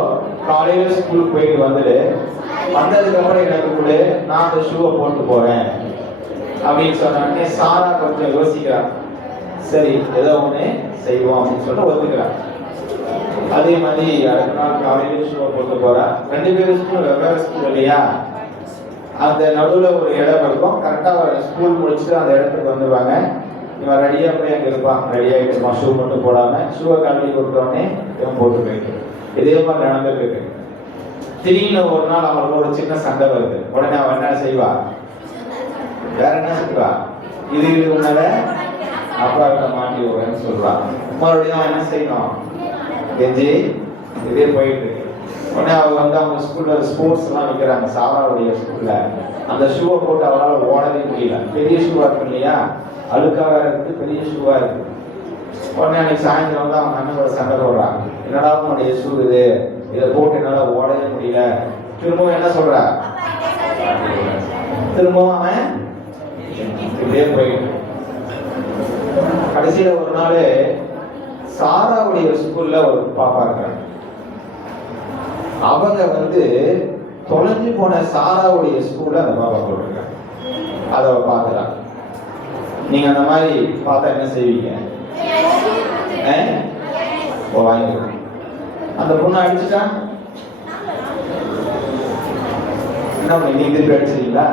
காலையில ஸ்கூலுக்கு போயிட்டு வந்துடு, வந்ததுக்கு அப்புறம் எனக்கு கூட நான் அந்த ஷூவை போட்டு போறேன் அப்படின்னு சொன்னே. சாரா கொஞ்சம் யோசிக்கிறான், சரி ஏதோ ஒண்ணு செய்வோம் அப்படின்னு சொல்லிட்டு ஒத்துக்கிறான். அதே மாதிரி அடுத்த நாள் காலையில ஷூவை போட்டு போறா. 2 பேரும் ஸ்கூல் வெவ்வேறு ஸ்கூல் இல்லையா, அந்த நடுவில் ஒரு இடம் இருக்கும். கரெக்டாக ஸ்கூல் முடிச்சுட்டு அந்த இடத்துக்கு வந்துடுவாங்க. இவன் ரெடியாக போய் அங்கே இருப்பான், ரெடியாகிட்டு இருப்பான், ஷூ மட்டும் போடாமல். ஷூவை கழட்டி கொடுத்தோடனே இவன் போட்டு போயிட்டு இதே மாதிரி நடந்துட்டு இருக்கு. திடீர்னு ஒரு நாள் அவங்களுக்கு ஒரு சின்ன சண்டை வருது. உடனே அவன் என்ன செய்வா, வேற என்ன செய்வா, இது உன்னால அப்பா கிட்ட மாட்டி விடுறேன்னு சொல்றா. மறுபடியும் அவன் என்ன செய்யணும், கெஞ்சி இதே போயிட்டு இருக்கு. உடனே அவங்க வந்து அவங்க ஸ்கூல்ல ஸ்போர்ட்ஸ் எல்லாம் வைக்கிறாங்க, சாராவுடைய ஸ்கூல்ல. அந்த ஷூவை போட்டு அவளால் ஓடவே முடியல. பெரிய ஷூவா இருக்கு இல்லையா, அழுக்காக இருக்கு, பெரிய ஷூவா இருக்கு. உடனே அன்னைக்கு சாயந்தரம் வந்து அவங்க அண்ணனோட சண்டை போடுறாங்க, என்னடா உன்னுடைய ஷூ இது, இதை போட்டு என்னால ஓடவே முடியல. திரும்பவும் என்ன சொல்றா, திரும்பவும் அவன் இப்படியே போயிட்டு. கடைசியில ஒரு நாள் சாராவுடைய ஸ்கூல்ல ஒரு பாப்பா இருக்காங்க. அவங்க வந்து தொலைஞ்சு போன சாராவுடைய ஸ்கூல்ல அந்த பாப்பா போட்டிருக்காங்க. அதை பார்த்துறாங்க. நீங்க அந்த மாதிரி பார்த்தா என்ன செய்வீங்க? வாங்கிடுங்க. அந்த பொண்ணை அடிச்சுட்டா என்ன பண்ணி நீங்க திருப்பி அடிச்சிருக்கீங்களா?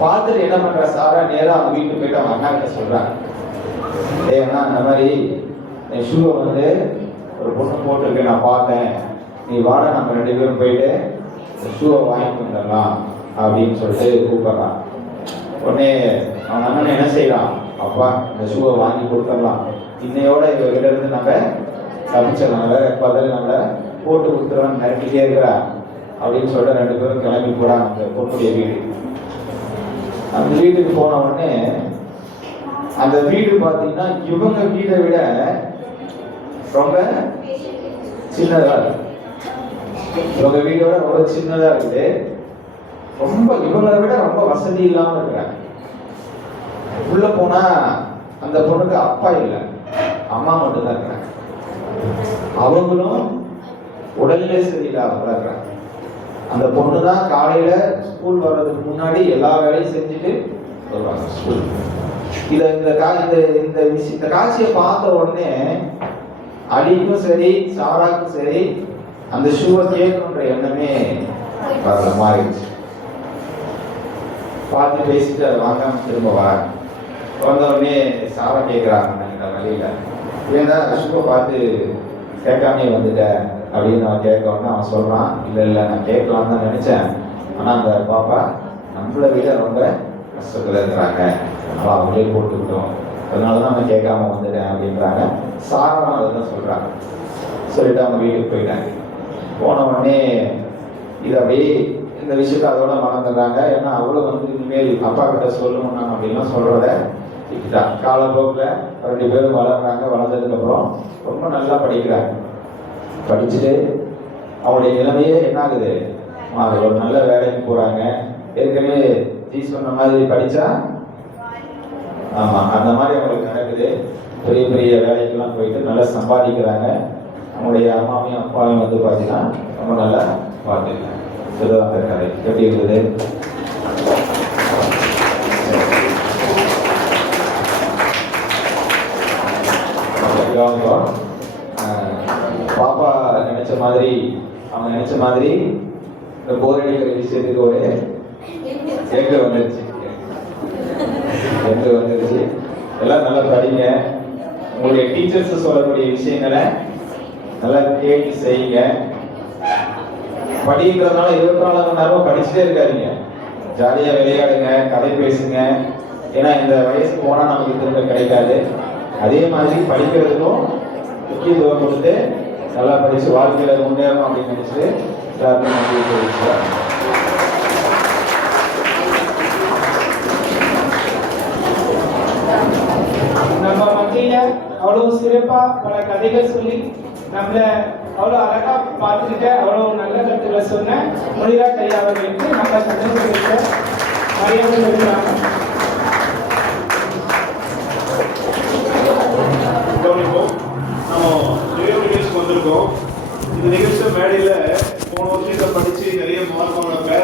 பார்த்துட்டு என்ன பண்ற சாரா, நேரா அவங்க வீட்டுக்கு போயிட்டு அவங்க அண்ணா கிட்ட சொல்றாங்க, ஏன்னா அந்த மாதிரி என் ஷூவை வந்து ஒரு பொண்ணு போட்டிருக்கு, நான் பார்த்தேன், நீ வாட நம்ம 2 பேரும் போயிட்டு ஷூவை வாங்கிட்டு வந்துடலாம் அப்படின்னு சொல்லிட்டு கூப்பிடுறான். உடனே அவன் அண்ணன் என்ன செய்யறான், அப்பா இந்த ஷூவை வாங்கி கொடுத்துடலாம், இன்னையோட இவர்கிட்ட இருந்து நம்ம தப்பிச்சிடலாம், வேற பார்த்தாலும் நம்மளை போட்டு கொடுத்துருவான்னு மிரட்டிட்டே இருக்கிறா அப்படின்னு சொல்லிட்டு 2 பேரும் கிளம்பி போறாங்க அந்த பொண்ணுடைய வீடு. அந்த வீட்டுக்கு போன உடனே அந்த வீடு பார்த்தீங்கன்னா இவங்க வீடை விட ரொம்ப சின்னதா இருக்கு. இவங்க வீடோட ரொம்ப சின்னதா இருக்குது. ரொம்ப இவங்களை விட ரொம்ப வசதி இல்லாம இருக்கிறாங்க. உள்ள போனா அந்த பொண்ணுக்கு அப்பா இல்லை, அம்மா மட்டும் தான் இருக்கிறாங்க. அவங்களும் உடல்நிலை சரியில்லாம இருக்கிறாங்க. அந்த பொண்ணு தான் காலையில ஸ்கூல் வர்றதுக்கு முன்னாடி எல்லா வேலையும் செஞ்சுட்டு வருவாங்க ஸ்கூல். இந்த காட்சியை பார்த்த உடனே அலிக்கும் சரி சாராக்கும் சரி அந்த ஷூவை கேட்கணுன்ற எண்ணமே மாறிடுச்சு. பார்த்து பேசிட்டு அதை வாங்காம திரும்ப வந்த உடனே சாரா கேட்குறாங்க வழியில, ஏன்னா ஷூவை பார்த்து கேட்காமே வந்துட்ட அப்படின்னு அவன் கேட்க உடனே அவன் சொல்றான், இல்லை நான் கேட்கலான்னு தான் நினைச்சேன், ஆனா அந்த பாப்பா நம்மளை விட ரொம்ப கஷ்டத்துல இருக்கிறாங்க, அதனால அவங்களே போட்டுக்கிட்டோம், அதனாலதான் அவன் கேட்காம வந்துட்டேன் அப்படின்றாங்க. சாரா அதை தான் சொல்றாங்க. சொல்லிட்டு அவங்க வீட்டுக்கு போயிட்டாங்க. போன உடனே இது அப்படியே இந்த விஷயத்த அதோட மறந்துடுறாங்க. ஏன்னா அவளும் வந்து இனிமேல் அப்பா கிட்ட சொல்லணும் அப்படின்லாம் சொல்றத விட்டுட்டா. காலப்போக்கில் 2 பேரும் வளர்றாங்க. வளர்ந்ததுக்கு அப்புறம் ரொம்ப நல்லா படிக்கிறாங்க. படிச்சுட்டு அவங்களுடைய நிலைமையே என்ன ஆகுது, அது ஒரு நல்ல வேலைக்கு போறாங்க. ஏற்கனவே சொன்ன மாதிரி படிச்சா ஆமா அந்த மாதிரி அவங்களுக்கு நடக்குது. பெரிய பெரிய வேலைக்கெல்லாம் போயிட்டு நல்லா சம்பாதிக்கிறாங்க. அவங்களுடைய அம்மாவையும் அப்பாவையும் வந்து பார்த்தீங்கன்னா ரொம்ப நல்லா பார்த்துருக்காங்க. இதுதான் அந்த கதை. எப்படி இருக்குது? கவனிப்போம். பாப்பா நினைச்ச மாதிரி அவங்க நினைச்ச மாதிரி இந்த போர் அடிக்கிற விஷயத்துக்கு ஒரு எங்க வந்துருச்சு. எல்லாம் நல்லா படிங்க. உங்களுடைய டீச்சர்ஸ் சொல்லக்கூடிய விஷயங்களை நல்லா கேட்டு செய்யுங்க. படிக்கிறதுனால 24 மணி நேரமும் படிச்சுட்டே இருக்காதீங்க. ஜாலியா விளையாடுங்க, கதை பேசுங்க. ஏன்னா இந்த வயசு போனா நமக்கு திரும்ப கிடைக்காது. அதே மாதிரி படிக்கிறதுக்கும் முக்கியத்துவம் கொடுத்து நல்லா படிச்சு வாழ்க்கையில முன்னேறணும் அப்படின்னு நினைச்சு எல்லாருமே நன்றி தெரிவிச்சுக்கிறேன். நம்ம மத்தியில அவ்வளவு சிறப்பா பல கதைகள் சொல்லி நம்மள அவ்வளவு அழகா பார்த்துக்கிட்ட அவ்வளவு நல்ல கருத்துக்களை சொன்ன முனிரா கையா அவர்களுக்கு நம்ம சந்தோஷத்தை மரியாதை செலுத்துறாங்க. நம்ம நிகழ்ச்சிக்கு வந்திருக்கோம். இந்த நிகழ்ச்சி மேடையில போன வருஷம் படிச்சு நிறைய மார்க் வாங்கின